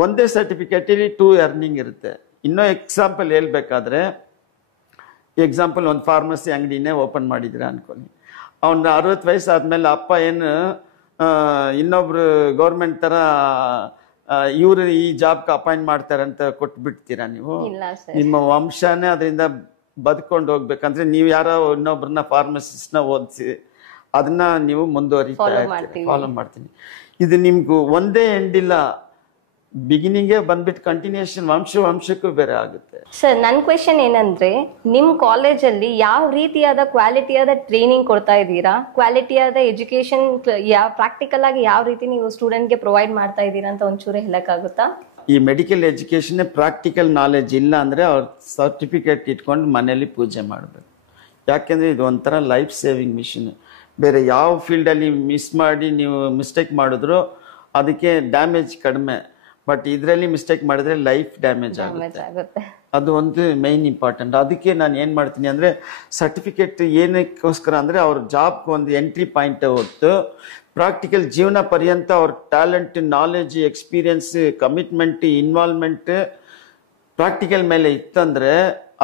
ಒಂದೇ ಸರ್ಟಿಫಿಕೇಟಲ್ಲಿ 2 ಎರ್ನಿಂಗ್ ಇರುತ್ತೆ. ಇನ್ನೂ ಎಕ್ಸಾಂಪಲ್ ಹೇಳ್ಬೇಕಾದ್ರೆ, ಎಕ್ಸಾಂಪಲ್ ಒಂದು ಫಾರ್ಮಸಿ ಅಂಗಡಿನೇ ಓಪನ್ ಮಾಡಿದ್ರೆ ಅನ್ಕೊಳ್ಳಿ. ಅವ್ನ 60 ವಯಸ್ಸು ಆದ್ಮೇಲೆ ಅಪ್ಪ ಏನು ಇನ್ನೊಬ್ರು ಗೌರ್ಮೆಂಟ್ ತರ ಇವ್ರು ಈ ಜಾಬ್ಗೆ ಅಪಾಯಿಂಟ್ ಮಾಡ್ತಾರೆ ಅಂತ ಕೊಟ್ಬಿಡ್ತೀರಾ ನೀವು? ನಿಮ್ಮ ವಂಶನೇ ಅದರಿಂದ ಬದುಕೊಂಡು ಹೋಗ್ಬೇಕಂದ್ರೆ ನೀವು ಯಾರೋ ಇನ್ನೊಬ್ರನ್ನ ಫಾರ್ಮಸಿಸ್ಟ್ನ ಓದಿಸಿ ಅದನ್ನ ನೀವು ಮುಂದುವರಿತಾ ಫಾಲೋ ಮಾಡ್ತೀನಿ. ಇದು ನಿಮ್ಗೂ ಒಂದೇ ಎಂಡ್ ಇಲ್ಲ, ಬಿಗಿನಿಂಗೇ ಬಂದ್ಬಿಟ್ಟು ಕಂಟಿನ್ಯೂಷನ್ ವಂಶಕ್ಕೂ ಬೇರೆ ಆಗುತ್ತೆ. ಸರ್, ನನ್ನ ಕ್ವೆಶನ್ ಏನಂದ್ರೆ, ನಿಮ್ ಕಾಲೇಜಲ್ಲಿ ಯಾವ ರೀತಿಯಾದ ಕ್ವಾಲಿಟಿಯಾದ ಟ್ರೈನಿಂಗ್ ಕೊಡ್ತಾ ಇದ್ದೀರಾ? ಕ್ವಾಲಿಟಿಯಾದ ಎಜುಕೇಶನ್ ಪ್ರಾಕ್ಟಿಕಲ್ ಆಗಿ ಯಾವ ರೀತಿ ನೀವು ಸ್ಟೂಡೆಂಟ್ಗೆ ಪ್ರೊವೈಡ್ ಮಾಡ್ತಾ ಇದ್ದೀರಾ ಅಂತ ಒಂಚೂರು ಹೇಳಕ್ಕಾಗುತ್ತಾ? ಈ ಮೆಡಿಕಲ್ ಎಜುಕೇಶನ್ ಪ್ರಾಕ್ಟಿಕಲ್ ನಾಲೆಜ್ ಇಲ್ಲ ಅಂದ್ರೆ ಅವ್ರ ಸರ್ಟಿಫಿಕೇಟ್ ಇಟ್ಕೊಂಡು ಮನೆಯಲ್ಲಿ ಪೂಜೆ ಮಾಡಬೇಕು. ಯಾಕೆಂದ್ರೆ ಇದು ಒಂಥರ ಲೈಫ್ ಸೇವಿಂಗ್ ಮಿಷನ್. ಬೇರೆ ಯಾವ ಫೀಲ್ಡಲ್ಲಿ ಮಿಸ್ ಮಾಡಿ ನೀವು ಮಿಸ್ಟೇಕ್ ಮಾಡಿದ್ರು ಅದಕ್ಕೆ ಡ್ಯಾಮೇಜ್ ಕಡಿಮೆ, ಬಟ್ ಇದರಲ್ಲಿ ಮಿಸ್ಟೇಕ್ ಮಾಡಿದ್ರೆ ಲೈಫ್ ಡ್ಯಾಮೇಜ್ ಆಗುತ್ತೆ. ಅದು ಒಂದು ಮೈನ್ ಇಂಪಾರ್ಟೆಂಟ್. ಅದಕ್ಕೆ ನಾನು ಏನು ಮಾಡ್ತೀನಿ ಅಂದರೆ, ಸರ್ಟಿಫಿಕೇಟ್ ಏನಕ್ಕೋಸ್ಕರ ಅಂದರೆ ಅವ್ರ ಜಾಬ್ಗೆ ಒಂದು ಎಂಟ್ರಿ ಪಾಯಿಂಟ್ ಹೊತ್ತು ಪ್ರಾಕ್ಟಿಕಲ್ ಜೀವನ ಪರ್ಯಂತ ಅವ್ರ talent, knowledge, experience, commitment, involvement practical ಮೇಲೆ ಇತ್ತಂದರೆ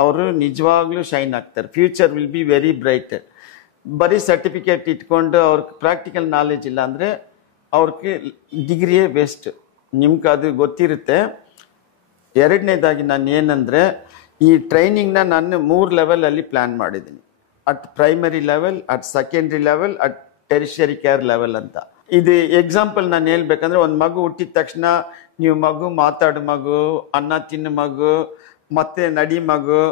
ಅವರು ನಿಜವಾಗ್ಲೂ ಶೈನ್ ಆಗ್ತಾರೆ. Future will be very bright. ಬರೀ ಸರ್ಟಿಫಿಕೇಟ್ ಇಟ್ಕೊಂಡು ಅವ್ರಿಗೆ ಪ್ರಾಕ್ಟಿಕಲ್ ನಾಲೆಜ್ ಇಲ್ಲ ಅಂದರೆ ಅವ್ರಿಗೆ ಡಿಗ್ರಿಯೇ ವೇಸ್ಟ್. ನಿಮ್ಗೆ ಅದು ಗೊತ್ತಿರುತ್ತೆ. ಎರಡನೇದಾಗಿ ನಾನು ಏನಂದರೆ, ಈ ಟ್ರೈನಿಂಗ್ನ ನಾನು 3 ಲೆವೆಲಲ್ಲಿ ಪ್ಲ್ಯಾನ್ ಮಾಡಿದ್ದೀನಿ. At primary level, at secondary level, at tertiary care level ಅಂತ. ಇದು ಎಕ್ಸಾಂಪಲ್ ನಾನು ಹೇಳ್ಬೇಕಂದ್ರೆ, ಒಂದು ಮಗು ಹುಟ್ಟಿದ ತಕ್ಷಣ ನೀವು ಮಗು ಮಾತಾಡೋ ಮಗು, ಅನ್ನ ತಿನ್ನೋ ಮಗು, ಮತ್ತೆ ನಡಿ ಮಗು,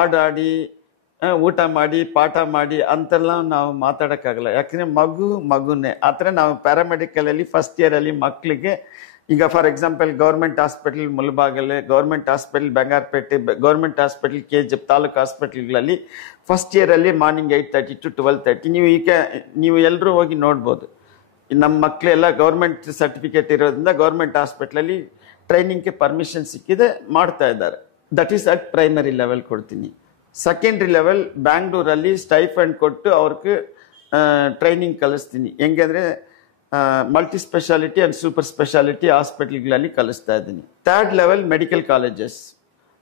ಆಡಾಡಿ ಊಟ ಮಾಡಿ ಪಾಠ ಮಾಡಿ ಅಂತೆಲ್ಲ ನಾವು ಮಾತಾಡೋಕ್ಕಾಗಲ್ಲ. ಯಾಕಂದರೆ ಮಗುನೇ ಆ ಥರ ನಾವು ಪ್ಯಾರಾಮೆಡಿಕಲಲ್ಲಿ ಫಸ್ಟ್ ಇಯರಲ್ಲಿ ಮಕ್ಕಳಿಗೆ ಈಗ for example government hospital Mulbagal, government hospital Bangarapete, government hospital KGF taluk ಹಾಸ್ಪಿಟಲ್ಗಳಲ್ಲಿ ಫಸ್ಟ್ ಇಯರಲ್ಲಿ ಮಾರ್ನಿಂಗ್ 8:30 to 12:30 ನೀವು ಎಲ್ಲರೂ ಹೋಗಿ ನೋಡ್ಬೋದು. ನಮ್ಮ ಮಕ್ಕಳೆಲ್ಲ ಗೌರ್ಮೆಂಟ್ ಸರ್ಟಿಫಿಕೇಟ್ ಇರೋದ್ರಿಂದ ಗೌರ್ಮೆಂಟ್ ಹಾಸ್ಪಿಟ್ಲಲ್ಲಿ ಟ್ರೈನಿಂಗ್ಗೆ ಪರ್ಮಿಷನ್ ಸಿಕ್ಕಿದೆ, ಮಾಡ್ತಾ ಇದ್ದಾರೆ. That is at primary level ಕೊಡ್ತೀನಿ. ಸೆಕೆಂಡ್ರಿ ಲೆವೆಲ್ ಬ್ಯಾಂಗ್ಳೂರಲ್ಲಿ ಸ್ಟೈಫಂಡ್ ಕೊಟ್ಟು ಅವ್ರಿಗೆ ಟ್ರೈನಿಂಗ್ ಕಲಿಸ್ತೀನಿ. ಹೆಂಗಂದರೆ multi speciality and super speciality ಹಾಸ್ಪಿಟ್ಲ್ಗಳಲ್ಲಿ ಕಲಿಸ್ತಾ ಇದ್ದೀನಿ. Third level medical colleges.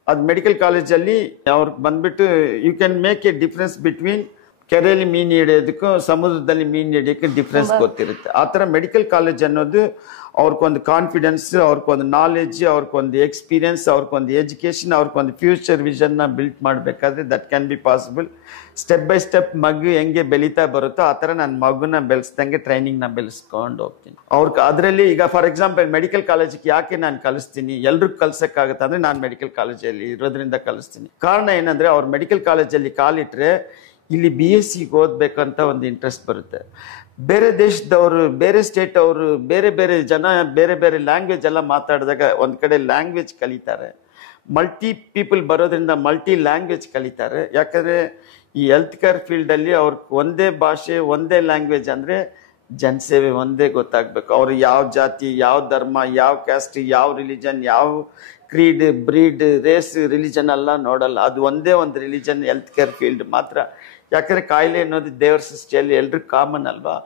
ಅದು ಮೆಡಿಕಲ್ ಕಾಲೇಜಲ್ಲಿ ಅವ್ರಿಗೆ ಬಂದ್ಬಿಟ್ಟು you can make a difference between ಕೆರೆಯಲ್ಲಿ ಮೀನು ಹಿಡಿಯೋದಕ್ಕೂ ಸಮುದ್ರದಲ್ಲಿ ಮೀನು ಹಿಡಿಯೋಕ್ಕೆ ಡಿಫ್ರೆನ್ಸ್ ಗೊತ್ತಿರುತ್ತೆ. ಆ ಥರ ಮೆಡಿಕಲ್ ಕಾಲೇಜ್ ಅನ್ನೋದು ಅವ್ರಿಗೊಂದು ಕಾನ್ಫಿಡೆನ್ಸ್, ಅವ್ರಿಗೊಂದು ನಾಲೆಡ್ಜ್, ಅವ್ರಿಗೊಂದು ಎಕ್ಸ್ಪೀರಿಯನ್ಸ್, ಅವ್ರಿಗೊಂದು ಎಜುಕೇಷನ್, ಅವ್ರಿಗೊಂದು ಫ್ಯೂಚರ್ ವಿಷನ್ನ ಬಿಲ್ಟ್ ಮಾಡಬೇಕಾದ್ರೆ that can be possible. Step by step ಮಗು ಹೆಂಗೆ ಬೆಳೀತಾ ಬರುತ್ತೋ ಆ ಥರ ನಾನು ಮಗುನ ಬೆಳೆಸ್ದಂಗೆ ಟ್ರೈನಿಂಗ್ನ ಬೆಳೆಸ್ಕೊಂಡು ಹೋಗ್ತೀನಿ. ಅದರಲ್ಲಿ ಈಗ ಫಾರ್ ಎಕ್ಸಾಂಪಲ್ ಮೆಡಿಕಲ್ ಕಾಲೇಜಿಗೆ ಯಾಕೆ ನಾನು ಕಲಿಸ್ತೀನಿ, ಎಲ್ರಿಗೂ ಕಲ್ಸೋಕ್ಕಾಗುತ್ತೆ ಅಂದರೆ ನಾನು ಮೆಡಿಕಲ್ ಕಾಲೇಜಲ್ಲಿ ಇರೋದ್ರಿಂದ ಕಲಿಸ್ತೀನಿ. ಕಾರಣ ಏನಂದರೆ ಅವ್ರು ಮೆಡಿಕಲ್ ಕಾಲೇಜಲ್ಲಿ ಕಾಲಿಟ್ರೆ ಇಲ್ಲಿ BSc ಓದಬೇಕಂತ ಒಂದು ಇಂಟ್ರೆಸ್ಟ್ ಬರುತ್ತೆ. ಬೇರೆ ದೇಶದವರು, ಬೇರೆ ಸ್ಟೇಟ್ ಅವರು, ಬೇರೆ ಬೇರೆ ಜನ ಬೇರೆ ಬೇರೆ ಲ್ಯಾಂಗ್ವೇಜ್ ಎಲ್ಲ ಮಾತಾಡಿದಾಗ ಒಂದು ಕಡೆ ಲ್ಯಾಂಗ್ವೇಜ್ ಕಲಿತಾರೆ. ಮಲ್ಟಿ ಪೀಪಲ್ ಬರೋದ್ರಿಂದ ಮಲ್ಟಿ ಲ್ಯಾಂಗ್ವೇಜ್ ಕಲಿತಾರೆ. ಯಾಕಂದರೆ ಈ ಹೆಲ್ತ್ ಕೇರ್ ಫೀಲ್ಡಲ್ಲಿ ಅವ್ರಿಗೆ ಒಂದೇ ಭಾಷೆ, ಒಂದೇ ಲ್ಯಾಂಗ್ವೇಜ್ ಅಂದರೆ ಜನಸೇವೆ ಒಂದೇ ಗೊತ್ತಾಗಬೇಕು. ಅವರು ಯಾವ ಜಾತಿ, ಯಾವ ಧರ್ಮ, ಯಾವ ಕ್ಯಾಸ್ಟ್, ಯಾವ ರಿಲಿಜನ್, ಯಾವ ಕ್ರೀಡ್, ಬ್ರೀಡ್, ರೇಸ್, ರಿಲಿಜನ್ ಎಲ್ಲ ನೋಡಲ್ಲ. ಅದು ಒಂದೇ ಒಂದು ರಿಲಿಜನ್ ಹೆಲ್ತ್ ಕೇರ್ ಫೀಲ್ಡ್ ಮಾತ್ರ. ಯಾಕಂದರೆ ಕಾಯಿಲೆ ಅನ್ನೋದು ದೇವ್ರ ಸೃಷ್ಟಿಯಲ್ಲಿ ಎಲ್ರಿಗೂ ಕಾಮನ್ ಅಲ್ವಾ.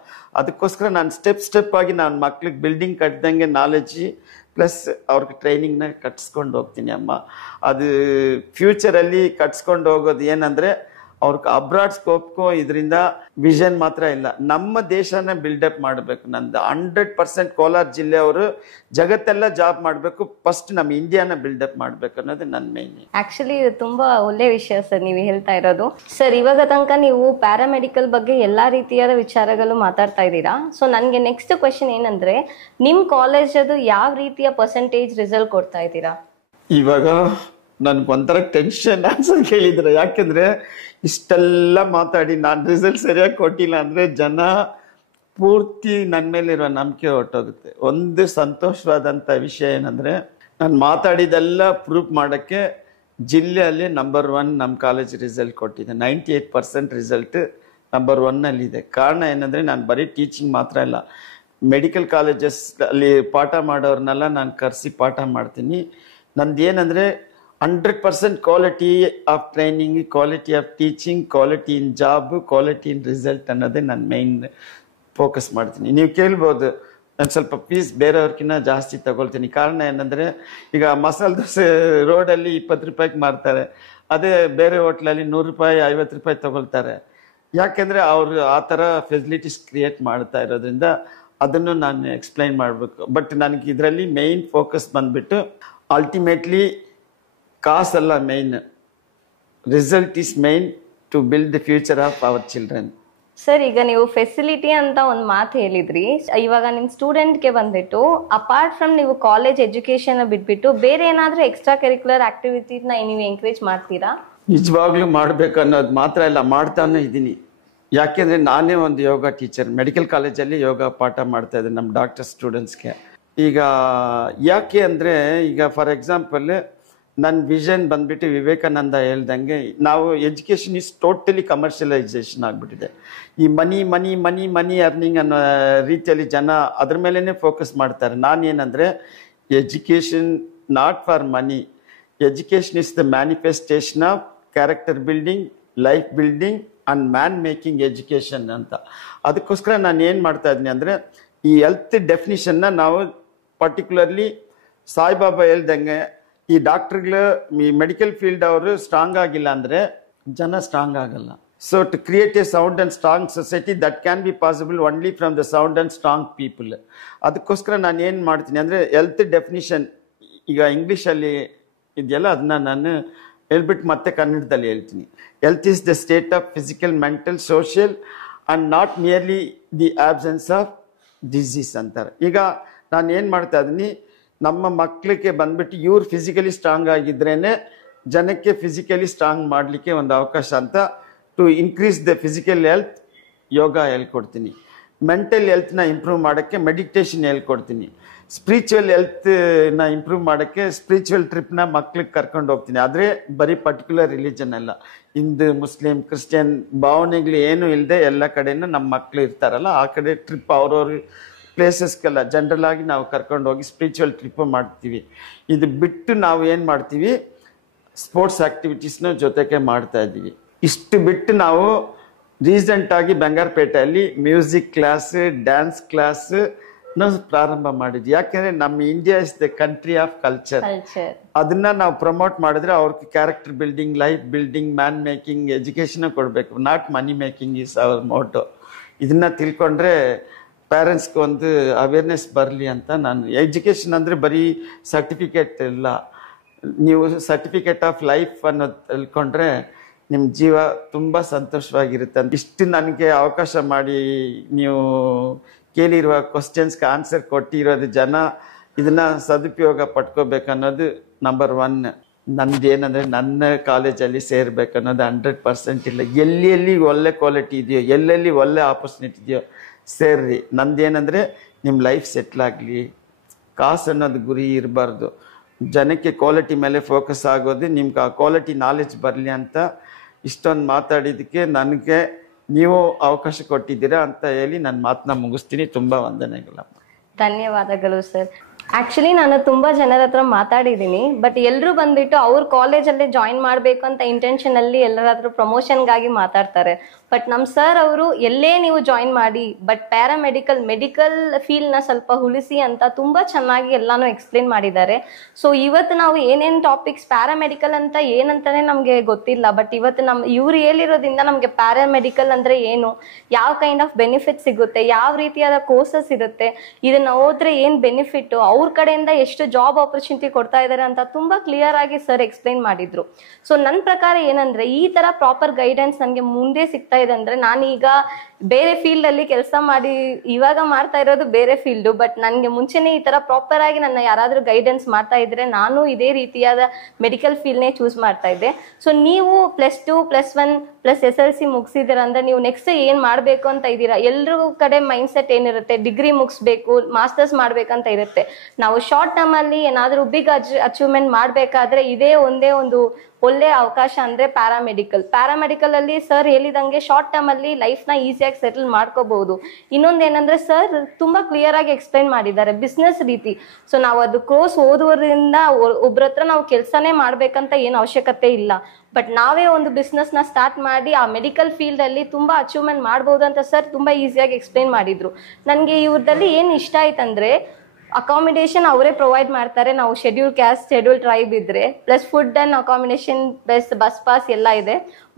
ಅದಕ್ಕೋಸ್ಕರ ನಾನು ಸ್ಟೆಪ್ ಆಗಿ ನಾನು ಮಕ್ಳಿಗೆ ಬಿಲ್ಡಿಂಗ್ ಕಟ್ಟಿದಂಗೆ ನಾಲೆಜಿ ಪ್ಲಸ್ ಅವ್ರಿಗೆ ಟ್ರೈನಿಂಗ್ನ ಕಟ್ಸ್ಕೊಂಡು ಹೋಗ್ತೀನಿ ಅಮ್ಮ. ಅದು ಫ್ಯೂಚರಲ್ಲಿ ಕಟ್ಸ್ಕೊಂಡು ಹೋಗೋದು ಏನಂದರೆ ಅವ್ರಿಗೆ ಅಬ್ರಾಡ್ ಸ್ಕೋಪ್ಗೂ ಇದರಿಂದ ವಿಷನ್ ಮಾತ್ರ ಇಲ್ಲ, ನಮ್ಮ ದೇಶನ ಬಿಲ್ಡಪ್ ಮಾಡಬೇಕು. ನಂದು 100% ಕೋಲಾರ ಜಿಲ್ಲೆಯವರು ಜಗತ್ತೆಲ್ಲ ಜಾಬ್ ಮಾಡಬೇಕು, ಫಸ್ಟ್ ನಮ್ಮ ಇಂಡಿಯಾನ ಬಿಲ್ಡಪ್ ಮಾಡಬೇಕು ಅನ್ನೋದು ನನ್ನ ಮೇನ್. ಆಕ್ಚುಲಿ ಇದು ತುಂಬಾ ಒಳ್ಳೆ ವಿಷಯ ಸರ್ ನೀವು ಹೇಳ್ತಾ ಇರೋದು. ಸರ್ ಇವಾಗ ತನಕ ನೀವು ಪ್ಯಾರಾಮೆಡಿಕಲ್ ಬಗ್ಗೆ ಎಲ್ಲಾ ರೀತಿಯಾದ ವಿಚಾರಗಳು ಮಾತಾಡ್ತಾ ಇದ್ದೀರಾ. ಸೊ ನನಗೆ ನೆಕ್ಸ್ಟ್ ಕ್ವೆಶನ್ ಏನಂದ್ರೆ, ನಿಮ್ ಕಾಲೇಜ್ ಅದು ಯಾವ ರೀತಿಯ ಪರ್ಸೆಂಟೇಜ್ ರಿಸಲ್ಟ್ ಕೊಡ್ತಾ ಇದ್ದೀರಾ? ಇವಾಗ ನನ್ಗೊಂಥರ ಟೆನ್ಷನ್ ಆನ್ಸರ್ ಕೇಳಿದ್ರೆ, ಯಾಕೆಂದ್ರೆ ಇಷ್ಟೆಲ್ಲ ಮಾತಾಡಿ ನಾನು ರಿಸಲ್ಟ್ ಸರಿಯಾಗಿ ಕೊಟ್ಟಿಲ್ಲ ಅಂದ್ರೆ ಜನ ಪೂರ್ತಿ ನನ್ನ ಮೇಲಿರೋ ನಂಬಿಕೆ ಹೊರಟೋಗುತ್ತೆ. ಒಂದು ಸಂತೋಷವಾದಂಥ ವಿಷಯ ಏನಂದ್ರೆ, ನಾನು ಮಾತಾಡಿದೆಲ್ಲ ಪ್ರೂಫ್ ಮಾಡೋಕ್ಕೆ ಜಿಲ್ಲೆಯಲ್ಲಿ ನಂಬರ್ 1 ನಮ್ಮ ಕಾಲೇಜ್ ರಿಸಲ್ಟ್ ಕೊಟ್ಟಿದೆ. 98% ರಿಸಲ್ಟ್ ನಂಬರ್ 1ನಲ್ಲಿದೆ. ಕಾರಣ ಏನಂದರೆ, ನಾನು ಬರೀ ಟೀಚಿಂಗ್ ಮಾತ್ರ ಇಲ್ಲ, ಮೆಡಿಕಲ್ ಕಾಲೇಜಸ್ ಅಲ್ಲಿ ಪಾಠ ಮಾಡೋರ್ನೆಲ್ಲ ನಾನು ಕರೆಸಿ ಪಾಠ ಮಾಡ್ತೀನಿ. ನಂದು ಏನಂದರೆ 100% quality of training, quality of teaching, quality in job, quality in result ಅನ್ನೋದೇ ನಾನು ಮೈನ್ ಫೋಕಸ್ ಮಾಡ್ತೀನಿ. ನೀವು ಕೇಳ್ಬೋದು ನಾನು ಸ್ವಲ್ಪ ಫೀಸ್ ಬೇರೆಯವ್ರಕ್ಕಿಂತ ಜಾಸ್ತಿ ತಗೊಳ್ತೀನಿ. ಕಾರಣ ಏನಂದರೆ, ಈಗ ಮಸಾಲೆ ದೋಸೆ ರೋಡಲ್ಲಿ 20 ರೂಪಾಯಿಗೆ ಮಾರ್ತಾರೆ, ಅದೇ ಬೇರೆ ಹೋಟ್ಲಲ್ಲಿ 100 ರೂಪಾಯಿ 50 ರೂಪಾಯಿ ತಗೊಳ್ತಾರೆ. ಯಾಕೆಂದರೆ ಅವರು ಆ ಥರ ಫೆಸಿಲಿಟೀಸ್ ಕ್ರಿಯೇಟ್ ಮಾಡ್ತಾ ಇರೋದ್ರಿಂದ ಅದನ್ನು ನಾನು ಎಕ್ಸ್ಪ್ಲೈನ್ ಮಾಡಬೇಕು. ಬಟ್ ನನಗೆ ಇದರಲ್ಲಿ ಮೇಯ್ನ್ ಫೋಕಸ್ ಬಂದುಬಿಟ್ಟು ಅಲ್ಟಿಮೇಟ್ಲಿ ಕಾಸಲ್ಲ main, result is main to build the future of our children. Sir ಈಗ ನೀವು ಫೆಸಿಲಿಟಿ ಅಂತ ಒಂದು ಮಾತು ಹೇಳಿದ್ರಿ. ಇವಾಗ ನಿಮ್ಮ ಸ್ಟೂಡೆಂಟ್ಗೆ ಬಂದ್ಬಿಟ್ಟು ಅಪಾರ್ಟ್ ಫ್ರಮ್ ನೀವು ಕಾಲೇಜ್ ಎಜುಕೇಶನ್ ಬಿಟ್ಬಿಟ್ಟು ಬೇರೆ ಏನಾದರೂ ಎಕ್ಸ್ಟ್ರಾ ಕರಿಕ್ಯುಲರ್ ಆಕ್ಟಿವಿಟೀಸ್ನ ನೀವು ಎಂಕರೇಜ್ ಮಾಡ್ತೀರಾ? ನಿಜವಾಗ್ಲೂ ಮಾಡಬೇಕು ಅನ್ನೋದು ಮಾತ್ರ ಇಲ್ಲ, ಮಾಡ್ತಾನೆ ಇದ್ದೀನಿ. ಯಾಕೆಂದರೆ ನಾನೇ ಒಂದು ಯೋಗ ಟೀಚರ್, ಮೆಡಿಕಲ್ ಕಾಲೇಜಲ್ಲಿ ಯೋಗ ಪಾಠ ಮಾಡ್ತಾ ಇದ್ದೀನಿ ನಮ್ಮ ಡಾಕ್ಟರ್ ಸ್ಟೂಡೆಂಟ್ಸ್ಗೆ. ಈಗ ಯಾಕೆ ಅಂದರೆ, ಈಗ ಫಾರ್ ಎಕ್ಸಾಂಪಲ್ ನನ್ನ ವಿಷನ್ ಬಂದ್ಬಿಟ್ಟು ವಿವೇಕಾನಂದ ಹೇಳ್ದಂಗೆ, ನಾವು ಎಜುಕೇಷನ್ ಇಸ್ ಟೋಟಲಿ ಕಮರ್ಷಿಯಲೈಸೇಷನ್ ಆಗಿಬಿಟ್ಟಿದೆ. ಈ ಮನಿ ಅರ್ನಿಂಗ್ ಅನ್ನೋ ರೀತಿಯಲ್ಲಿ ಜನ ಅದ್ರ ಮೇಲೇ ಫೋಕಸ್ ಮಾಡ್ತಾರೆ. ನಾನೇನಂದರೆ, education not for money, education is the manifestation of character building, life building and man making education ಅಂತ. ಅದಕ್ಕೋಸ್ಕರ ನಾನು ಏನು ಮಾಡ್ತಾ ಇದ್ದೀನಿ ಅಂದರೆ, ಈ ಹೆಲ್ತ್ ಡೆಫಿನಿಷನ್ನ ನಾವು ಪರ್ಟಿಕ್ಯುಲರ್ಲಿ ಸಾಯಿಬಾಬಾ ಹೇಳ್ದಂಗೆ, ಈ ಡಾಕ್ಟ್ರುಗಳು, ಈ ಮೆಡಿಕಲ್ ಫೀಲ್ಡ್ ಅವರು ಸ್ಟ್ರಾಂಗ್ ಆಗಿಲ್ಲ ಅಂದರೆ ಜನ ಸ್ಟ್ರಾಂಗ್ ಆಗಲ್ಲ. So to create a sound and strong society that can be possible only from the sound and strong people. ಅದಕ್ಕೋಸ್ಕರ ನಾನು ಏನು ಮಾಡ್ತೀನಿ ಅಂದರೆ, ಹೆಲ್ತ್ ಡೆಫಿನಿಷನ್ ಈಗ ಇಂಗ್ಲೀಷಲ್ಲಿ ಇದೆಯಲ್ಲ, ಅದನ್ನ ನಾನು ಹೇಳ್ಬಿಟ್ಟು ಮತ್ತೆ ಕನ್ನಡದಲ್ಲಿ ಹೇಳ್ತೀನಿ. Health is the state of physical, mental, social and not nearly the absence of disease ಅಂತಾರೆ. ಈಗ ನಾನು ಏನು ಮಾಡ್ತಾ ಇದ್ದೀನಿ, ನಮ್ಮ ಮಕ್ಕಳಿಗೆ ಬಂದ್ಬಿಟ್ಟು ಇವ್ರು ಫಿಸಿಕಲಿ ಸ್ಟ್ರಾಂಗ್ ಆಗಿದ್ರೇ ಜನಕ್ಕೆ ಫಿಸಿಕಲಿ ಸ್ಟ್ರಾಂಗ್ ಮಾಡಲಿಕ್ಕೆ ಒಂದು ಅವಕಾಶ ಅಂತ to increase the physical health yoga ಹೇಳ್ಕೊಡ್ತೀನಿ. ಮೆಂಟಲ್ ಹೆಲ್ತ್ನ ಇಂಪ್ರೂವ್ ಮಾಡೋಕ್ಕೆ ಮೆಡಿಟೇಷನ್ ಹೇಳ್ಕೊಡ್ತೀನಿ. ಸ್ಪಿರಿಚುವಲ್ ಹೆಲ್ತ್ನ ಇಂಪ್ರೂವ್ ಮಾಡೋಕ್ಕೆ ಸ್ಪಿರಿಚುವಲ್ ಟ್ರಿಪ್ನ ಮಕ್ಳಿಗೆ ಕರ್ಕೊಂಡು ಹೋಗ್ತೀನಿ. ಆದರೆ ಬರೀ ಪರ್ಟಿಕ್ಯುಲರ್ ರಿಲಿಜನ್ ಅಲ್ಲ, ಹಿಂದೂ ಮುಸ್ಲಿಂ ಕ್ರಿಶ್ಚಿಯನ್ ಭಾವನೆಗಳು ಏನೂ ಇಲ್ಲದೆ ಎಲ್ಲ ಕಡೆನೂ ನಮ್ಮ ಮಕ್ಕಳು ಇರ್ತಾರಲ್ಲ ಆ ಕಡೆ ಟ್ರಿಪ್ ಅವ್ರವ್ರ ಪ್ಲೇಸಸ್ಗೆಲ್ಲ ಜನರಲ್ ಆಗಿ ನಾವು ಕರ್ಕೊಂಡು ಹೋಗಿ ಸ್ಪಿರಿಚುವಲ್ ಟ್ರಿಪ್ ಮಾಡ್ತೀವಿ. ಇದು ಬಿಟ್ಟು ನಾವು ಏನು ಮಾಡ್ತೀವಿ, ಸ್ಪೋರ್ಟ್ಸ್ ಆ್ಯಕ್ಟಿವಿಟೀಸ್ನ ಜೊತೆಗೆ ಮಾಡ್ತಾ ಇದ್ದೀವಿ. ಇಷ್ಟು ಬಿಟ್ಟು ನಾವು ರೀಸೆಂಟಾಗಿ ಬಂಗಾರಪೇಟೆಯಲ್ಲಿ ಮ್ಯೂಸಿಕ್ ಕ್ಲಾಸ್, ಡ್ಯಾನ್ಸ್ ಕ್ಲಾಸ್ ಪ್ರಾರಂಭ ಮಾಡಿದ್ವಿ. ಯಾಕೆಂದ್ರೆ ನಮ್ಮ India is the country of culture. ಅದನ್ನ ನಾವು ಪ್ರಮೋಟ್ ಮಾಡಿದ್ರೆ ಅವ್ರಿಗೆ character building, life building, man making education ಕೊಡಬೇಕು, not money making is our motto. ಇದನ್ನ ತಿಳ್ಕೊಂಡ್ರೆ ಪೇರೆಂಟ್ಸ್ಗೆ ಒಂದು ಅವೇರ್ನೆಸ್ ಬರಲಿ ಅಂತ ನಾನು. ಎಜುಕೇಷನ್ ಅಂದರೆ ಬರೀ ಸರ್ಟಿಫಿಕೇಟ್ ಇಲ್ಲ, ನೀವು ಸರ್ಟಿಫಿಕೇಟ್ ಆಫ್ ಲೈಫ್ ಅನ್ನೋದು ತಿಳ್ಕೊಂಡ್ರೆ ನಿಮ್ಮ ಜೀವ ತುಂಬ ಸಂತೋಷವಾಗಿರುತ್ತೆ ಅಂತ. ಇಷ್ಟು ನನಗೆ ಅವಕಾಶ ಮಾಡಿ ನೀವು ಕೇಳಿರುವ ಕ್ವಶನ್ಸ್ಗೆ ಆನ್ಸರ್ ಕೊಟ್ಟಿರೋದು ಜನ ಇದನ್ನ ಸದುಪಯೋಗ ಪಡ್ಕೋಬೇಕನ್ನೋದು ನಂಬರ್ 1. ನಂದೇನಂದರೆ ನನ್ನ ಕಾಲೇಜಲ್ಲಿ ಸೇರ್ಬೇಕನ್ನೋದು 100% ಇಲ್ಲ. ಎಲ್ಲಿ ಒಳ್ಳೆ ಕ್ವಾಲಿಟಿ ಇದೆಯೋ, ಎಲ್ಲೆಲ್ಲಿ ಒಳ್ಳೆ ಆಪರ್ಚುನಿಟಿ ಇದೆಯೋ ಸೇರ್ರಿ. ನಂದೇನಂದರೆ ನಿಮ್ಮ ಲೈಫ್ ಸೆಟ್ಲ್ ಆಗಲಿ, ಕಾಸು ಅನ್ನೋದು ಗುರಿ ಇರಬಾರ್ದು. ಜನಕ್ಕೆ ಕ್ವಾಲಿಟಿ ಮೇಲೆ ಫೋಕಸ್ ಆಗೋದು, ನಿಮ್ಗೆ ಆ ಕ್ವಾಲಿಟಿ ನಾಲೆಜ್ ಬರಲಿ ಅಂತ ಇಷ್ಟೊಂದು ಮಾತಾಡಿದ್ದಕ್ಕೆ ನನಗೆ ನೀವು ಅವಕಾಶ ಕೊಟ್ಟಿದ್ದೀರಾ ಅಂತ ಹೇಳಿ ನನ್ನ ಮಾತನ್ನ ಮುಗಿಸ್ತೀನಿ. ತುಂಬ ವಂದನೆಗಳು. ಧನ್ಯವಾದಗಳು ಸರ್. ಆಕ್ಚುಲಿ ನಾನು ತುಂಬಾ ಜನರ ಹತ್ರ ಮಾತಾಡಿದ್ದೀನಿ, ಬಟ್ ಎಲ್ಲರೂ ಬಂದ್ಬಿಟ್ಟು ಅವ್ರ ಕಾಲೇಜಲ್ಲೇ ಜಾಯಿನ್ ಮಾಡ್ಬೇಕು ಅಂತ ಇಂಟೆನ್ಷನ್ ಅಲ್ಲಿ ಎಲ್ಲರ ಹತ್ರ ಪ್ರಮೋಷನ್ಗಾಗಿ ಮಾತಾಡ್ತಾರೆ. ಬಟ್ ನಮ್ಮ ಸರ್ ಅವರು ಎಲ್ಲೇ ನೀವು ಜಾಯಿನ್ ಮಾಡಿ, ಬಟ್ ಮೆಡಿಕಲ್ ಫೀಲ್ಡ್ ನ ಸ್ವಲ್ಪ ಉಳಿಸಿ ಅಂತ ತುಂಬಾ ಚೆನ್ನಾಗಿ ಎಲ್ಲಾನು ಎಕ್ಸ್ಪ್ಲೇನ್ ಮಾಡಿದ್ದಾರೆ. ಸೊ ಇವತ್ತು ನಾವು ಏನೇನ್ ಟಾಪಿಕ್ಸ್ ಪ್ಯಾರಾಮೆಡಿಕಲ್ ಅಂತ ಏನಂತಾನೆ ನಮ್ಗೆ ಗೊತ್ತಿಲ್ಲ, ಬಟ್ ಇವತ್ತು ಇವ್ರು ಹೇಳಿರೋದ್ರಿಂದ ನಮ್ಗೆ ಪ್ಯಾರಾಮೆಡಿಕಲ್ ಅಂದ್ರೆ ಏನು, ಯಾವ ಕೈಂಡ್ ಆಫ್ ಬೆನಿಫಿಟ್ ಸಿಗುತ್ತೆ, ಯಾವ ರೀತಿಯಾದ ಕೋರ್ಸಸ್ ಇರುತ್ತೆ, ಇದನ್ನ ಓದ್ರೆ ಏನ್ ಬೆನಿಫಿಟ್, ಅವ್ರ ಕಡೆಯಿಂದ ಎಷ್ಟು ಜಾಬ್ ಆಪರ್ಚುನಿಟಿ ಕೊಡ್ತಾ ಇದಾರೆ ಅಂತ ತುಂಬಾ ಕ್ಲಿಯರ್ ಆಗಿ ಸರ್ ಎಕ್ಸ್ಪ್ಲೈನ್ ಮಾಡಿದ್ರು. ಸೊ ನನ್ನ ಪ್ರಕಾರ ಏನಂದ್ರೆ ಈ ತರ ಪ್ರಾಪರ್ ಗೈಡೆನ್ಸ್ ನನ್ಗೆ ಮುಂದೆ ಸಿಗ್ತಾ ಇದೆ ಅಂದ್ರೆ, ನಾನೀಗ ಬೇರೆ ಫೀಲ್ಡ್ ಅಲ್ಲಿ ಕೆಲಸ ಮಾಡಿ ಇವಾಗ ಮಾಡ್ತಾ ಇರೋದು ಬೇರೆ ಫೀಲ್ಡ್, ಬಟ್ ನನ್ಗೆ ಮುಂಚೆನೆ ಈ ತರ ಪ್ರಾಪರ್ ಆಗಿ ನನ್ನ ಯಾರಾದ್ರೂ ಗೈಡೆನ್ಸ್ ಮಾಡ್ತಾ ಇದ್ರೆ ನಾನು ಇದೇ ರೀತಿಯಾದ ಮೆಡಿಕಲ್ ಫೀಲ್ಡ್ ನೇ ಚೂಸ್ ಮಾಡ್ತಾ ಇದ್ದೆ. ಸೊ ನೀವು +2 +1 +SLC ಮುಗಿಸಿದಿರ ಅಂದ್ರೆ ನೀವು ನೆಕ್ಸ್ಟ್ ಏನ್ ಮಾಡ್ಬೇಕು ಅಂತ ಇದ್ದೀರಾ, ಎಲ್ರಿಗೂ ಕಡೆ ಮೈಂಡ್ ಸೆಟ್ ಏನಿರುತ್ತೆ, ಡಿಗ್ರಿ ಮುಗಿಸ್ಬೇಕು, ಮಾಸ್ಟರ್ಸ್ ಮಾಡ್ಬೇಕಂತ ಇರುತ್ತೆ. ನಾವು ಶಾರ್ಟ್ ಟರ್ಮ್ ಅಲ್ಲಿ ಏನಾದ್ರೂ ಬಿಗ್ ಅಚೀವ್ಮೆಂಟ್ ಮಾಡ್ಬೇಕಾದ್ರೆ ಇದೇ ಒಂದೇ ಒಂದು ಒಳ್ಳೆ ಅವಕಾಶ ಅಂದ್ರೆ ಪ್ಯಾರಾಮೆಡಿಕಲ್ ಅಲ್ಲಿ ಸರ್ ಹೇಳಿದಂಗೆ ಶಾರ್ಟ್ ಟರ್ಮ್ ಅಲ್ಲಿ ಲೈಫ್ ನ ಈಸಿಯಾಗಿ ಸೆಟಲ್ ಮಾಡ್ಕೋಬಹುದು. ಇನ್ನೊಂದೇನಂದ್ರೆ ಸರ್ ತುಂಬಾ ಕ್ಲಿಯರ್ ಆಗಿ ಎಕ್ಸ್ಪ್ಲೈನ್ ಮಾಡಿದ್ದಾರೆ ಬಿಸ್ನೆಸ್ ರೀತಿ. ಸೊ ನಾವು ಅದು ಕೋರ್ಸ್ ಓದುವುದರಿಂದ ಒಬ್ರ ಹತ್ರ ನಾವು ಕೆಲಸನೇ ಮಾಡ್ಬೇಕಂತ ಏನು ಅವಶ್ಯಕತೆ ಇಲ್ಲ, ಬಟ್ ನಾವೇ ಒಂದು ಬಿಸ್ನೆಸ್ ನ ಸ್ಟಾರ್ಟ್ ಮಾಡಿ ಆ ಮೆಡಿಕಲ್ ಫೀಲ್ಡ್ ಅಲ್ಲಿ ತುಂಬಾ ಅಚೀವ್ಮೆಂಟ್ ಮಾಡಬಹುದು ಅಂತ ಸರ್ ತುಂಬಾ ಈಸಿಯಾಗಿ ಎಕ್ಸ್ಪ್ಲೈನ್ ಮಾಡಿದ್ರು. ನನ್ಗೆ ಇವ್ರದಲ್ಲಿ ಏನ್ ಇಷ್ಟ ಆಯ್ತಂದ್ರೆ ಅಕಾಮಿಡೇಷನ್ ಅವರೇ ಪ್ರೊವೈಡ್ ಮಾಡ್ತಾರೆ. ನಾವು ಶೆಡ್ಯೂಲ್ ಕ್ಯಾಸ್ಟ್, ಶೆಡ್ಯೂಲ್ ಟ್ರೈಬ್ ಇದ್ರೆ plus food and accommodation plus bus pass ಎಲ್ಲ ಇದೆ.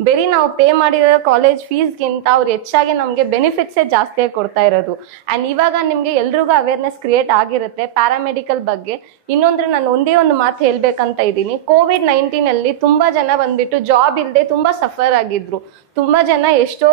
ಬರೀ ನಾವು ಪೇ ಮಾಡಿರೋ ಕಾಲೇಜ್ ಫೀಸ್ಗಿಂತ ಅವ್ರು ಹೆಚ್ಚಾಗಿ ನಮಗೆ ಬೆನಿಫಿಟ್ಸೇ ಜಾಸ್ತಿಯಾಗಿ ಕೊಡ್ತಾ ಇರೋದು. ಆ್ಯಂಡ್ ಇವಾಗ ನಿಮಗೆ ಎಲ್ರಿಗೂ ಅವೇರ್ನೆಸ್ ಕ್ರಿಯೇಟ್ ಆಗಿರುತ್ತೆ ಪ್ಯಾರಾಮೆಡಿಕಲ್ ಬಗ್ಗೆ. ಇನ್ನೊಂದ್ರೆ ನಾನು ಒಂದೇ ಒಂದು ಮಾತು ಹೇಳ್ಬೇಕಂತ ಇದ್ದೀನಿ, COVID-19 ಅಲ್ಲಿ ತುಂಬಾ ಜನ ಬಂದ್ಬಿಟ್ಟು ಜಾಬ್ ಇಲ್ಲದೆ ತುಂಬಾ ಸಫರ್ ಆಗಿದ್ರು, ತುಂಬಾ ಜನ ಎಷ್ಟೋ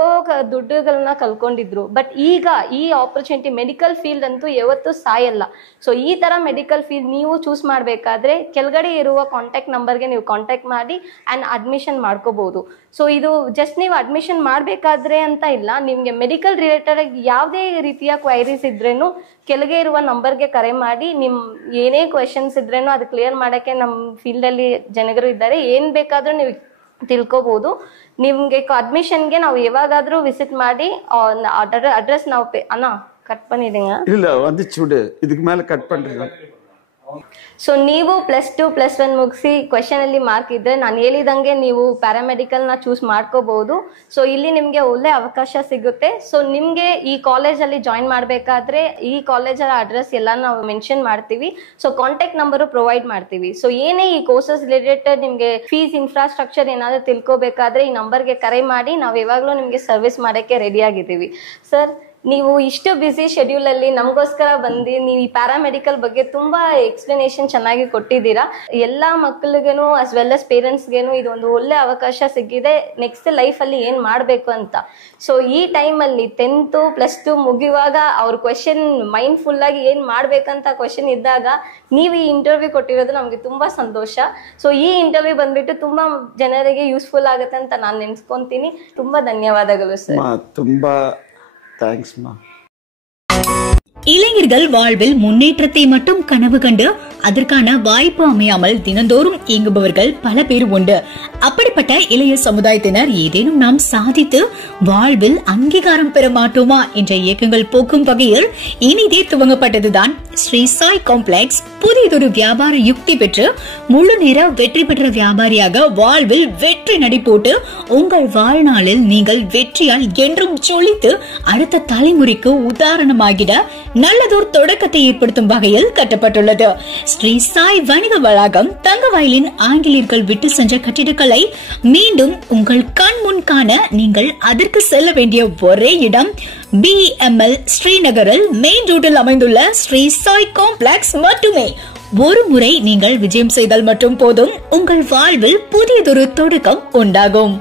ದುಡ್ಡುಗಳನ್ನ ಕಳ್ಕೊಂಡಿದ್ರು. ಬಟ್ ಈಗ ಈ ಆಪರ್ಚುನಿಟಿ ಮೆಡಿಕಲ್ ಫೀಲ್ಡ್ ಅಂತೂ ಯಾವತ್ತೂ ಸಾಯಲ್ಲ. ಸೊ ಈ ತರ ಮೆಡಿಕಲ್ ಫೀಲ್ಡ್ ನೀವು ಚೂಸ್ ಮಾಡ್ಬೇಕಾದ್ರೆ ಕೆಳಗಡೆ ಇರುವ ಕಾಂಟ್ಯಾಕ್ಟ್ ನಂಬರ್ಗೆ ನೀವು ಕಾಂಟ್ಯಾಕ್ಟ್ ಮಾಡಿ ಆ್ಯಂಡ್ ಅಡ್ಮಿಷನ್ ಮಾಡ್ಕೋಬಹುದು. ಸೊ ಇದು ಜಸ್ಟ್ ನೀವು ಅಡ್ಮಿಷನ್ ಮಾಡಬೇಕಾದ್ರೆ ಅಂತ ಇಲ್ಲ, ನಿಮ್ಗೆ ಮೆಡಿಕಲ್ ರಿಲೇಟೆಡ್ ಯಾವುದೇ ರೀತಿಯ ಕ್ವೈರೀಸ್ ಇದ್ರೇನು ಕೆಳಗೆ ಇರುವ ನಂಬರ್ಗೆ ಕರೆ ಮಾಡಿ, ನಿಮ್ ಏನೇ ಕ್ವೆಶನ್ಸ್ ಇದ್ರೇನು ಅದು ಕ್ಲಿಯರ್ ಮಾಡಕ್ಕೆ ನಮ್ಮ ಫೀಲ್ಡ್ ಅಲ್ಲಿ ಜನರು ಇದ್ದಾರೆ, ಏನ್ ಬೇಕಾದ್ರೂ ನೀವು ತಿಳ್ಕೊಬಹುದು. ನಿಮ್ಗೆ ಅಡ್ಮಿಷನ್ಗೆ ನಾವು ಯಾವಾಗಾದ್ರೂ ವಿಸಿಟ್ ಮಾಡಿ ಅಡ್ರೆಸ್ ನಾವು ಅಣ್ಣ ಕಟ್ பண்ணிடுங்க. ಇಲ್ಲ ಒಂದು ಚೂಡು ಇದಕ್ಕೆ ಮೇಲೆ ಕಟ್ ಪண்றீங்க. ಸೊ ನೀವು +2 +1 ಮುಗಿಸಿ ಕ್ವೆಶನ್ ಅಲ್ಲಿ ಮಾರ್ಕ್ ಇದ್ರೆ ನಾನು ಹೇಳಿದಂಗೆ ನೀವು ಪ್ಯಾರಾಮೆಡಿಕಲ್ ನ ಚೂಸ್ ಮಾಡ್ಕೋಬಹುದು. ಸೊ ಇಲ್ಲಿ ನಿಮ್ಗೆ ಒಳ್ಳೆ ಅವಕಾಶ ಸಿಗುತ್ತೆ. ಸೊ ನಿಮ್ಗೆ ಈ ಕಾಲೇಜ್ ಅಲ್ಲಿ ಜಾಯಿನ್ ಮಾಡ್ಬೇಕಾದ್ರೆ ಈ ಕಾಲೇಜ್ ಅಡ್ರೆಸ್ ಎಲ್ಲ ನಾವು ಮೆನ್ಷನ್ ಮಾಡ್ತೀವಿ. ಸೊ ಕಾಂಟ್ಯಾಕ್ಟ್ ನಂಬರ್ ಪ್ರೊವೈಡ್ ಮಾಡ್ತೀವಿ. ಸೊ ಏನೇ ಈ ಕೋರ್ಸಸ್ ರಿಲೇಟೆಡ್ ನಿಮ್ಗೆ ಫೀಸ್ ಇನ್ಫ್ರಾಸ್ಟ್ರಕ್ಚರ್ ಏನಾದ್ರು ತಿಳ್ಕೊಬೇಕಾದ್ರೆ ಈ ನಂಬರ್ಗೆ ಕರೆ ಮಾಡಿ, ನಾವು ಯಾವಾಗ್ಲೂ ನಿಮ್ಗೆ ಸರ್ವಿಸ್ ಮಾಡಕ್ಕೆ ರೆಡಿ ಆಗಿದ್ದೀವಿ. ಸರ್ ನೀವು ಇಷ್ಟು ಬ್ಯುಸಿ ಶೆಡ್ಯೂಲ್ ಅಲ್ಲಿ ನಮಗೋಸ್ಕರ ಬಂದು ನೀವು ಈ ಪ್ಯಾರಾಮೆಡಿಕಲ್ ಬಗ್ಗೆ ತುಂಬಾ ಎಕ್ಸ್ಪ್ಲನೇಷನ್ ಚೆನ್ನಾಗಿ ಕೊಟ್ಟಿದ್ದೀರಾ. ಎಲ್ಲಾ ಮಕ್ಕಳಿಗೇನು ಅಸ್ ವೆಲ್ ಅಸ್ ಪೇರೆಂಟ್ಸ್ಗೇನು ಇದೊಂದು ಒಳ್ಳೆ ಅವಕಾಶ ಸಿಕ್ಕಿದೆ ನೆಕ್ಸ್ಟ್ ಲೈಫ್ ಅಲ್ಲಿ ಏನ್ ಮಾಡ್ಬೇಕು ಅಂತ. ಸೊ ಈ ಟೈಮ್ ಅಲ್ಲಿ 10th +2 ಮುಗಿಯುವಾಗ ಅವ್ರ ಕ್ವೆಶನ್ ಮೈಂಡ್ ಫುಲ್ ಆಗಿ ಏನ್ ಮಾಡ್ಬೇಕಂತ ಕ್ವೆಶನ್ ಇದ್ದಾಗ ನೀವು ಈ ಇಂಟರ್ವ್ಯೂ ಕೊಟ್ಟಿರೋದು ನಮ್ಗೆ ತುಂಬಾ ಸಂತೋಷ. ಸೊ ಈ ಇಂಟರ್ವ್ಯೂ ಬಂದ್ಬಿಟ್ಟು ತುಂಬಾ ಜನರಿಗೆ ಯೂಸ್ಫುಲ್ ಆಗುತ್ತೆ ಅಂತ ನಾನು ನೆನ್ಸ್ಕೊಂತೀನಿ. ತುಂಬಾ ಧನ್ಯವಾದಗಳು ಸರ್. ತುಂಬಾ தேங்க்ஸ் மா. இளைஞர்கள் வாழ்வில் முன்னேற்றத்தை மட்டும் கனவு கண்டு அதற்கான வாய்ப்பு அமையாமல் தினந்தோறும் இயங்குபவர்கள் பல பேர் உண்டு. அப்படிப்பட்ட இளைய சமுதாயத்தினர் ஏதேனும் நாம் சாதித்து வாழ்வில் அங்கீகாரம் பெற மாட்டோமா என்ற இயக்கங்கள் போக்கும் வகையில் இனிதே துவங்கப்பட்டதுதான் ஸ்ரீ சாய் காம்ப்ளெக்ஸ். புதியதொரு வியாபார யுக்தி பெற்று முழு நேர வெற்றி பெற்ற வியாபாரியாக வாழ்வில் வெற்றி நடை போட்டு உங்கள் வாழ்நாளில் நீங்கள் வெற்றியால் என்றும் சொலித்து அடுத்த தலைமுறைக்கு உதாரணமாகிட நல்லதோர் தொடக்கத்தை ஏற்படுத்தும் வகையில் கட்டப்பட்டுள்ளது. ஸ்ரீ சாய் வணிக வளாகம் தங்கவயலின் ஆங்கிலேயர்கள் விட்டு சென்ற கட்டிடக்கலை மீண்டும் உங்கள் கண் முன் காண நீங்கள் அதற்கு செல்ல வேண்டிய ஒரே இடம் BML ஸ்ரீநகரில் மெயின் ரோட்டில் அமைந்துள்ள ஸ்ரீ சாய் காம்ப்ளெக்ஸ் மட்டுமே. ஒரு முறை நீங்கள் விஜயம் செய்தால் மட்டும் போதும், உங்கள் வாழ்வில் புதியதொரு தொடக்கம் உண்டாகும்.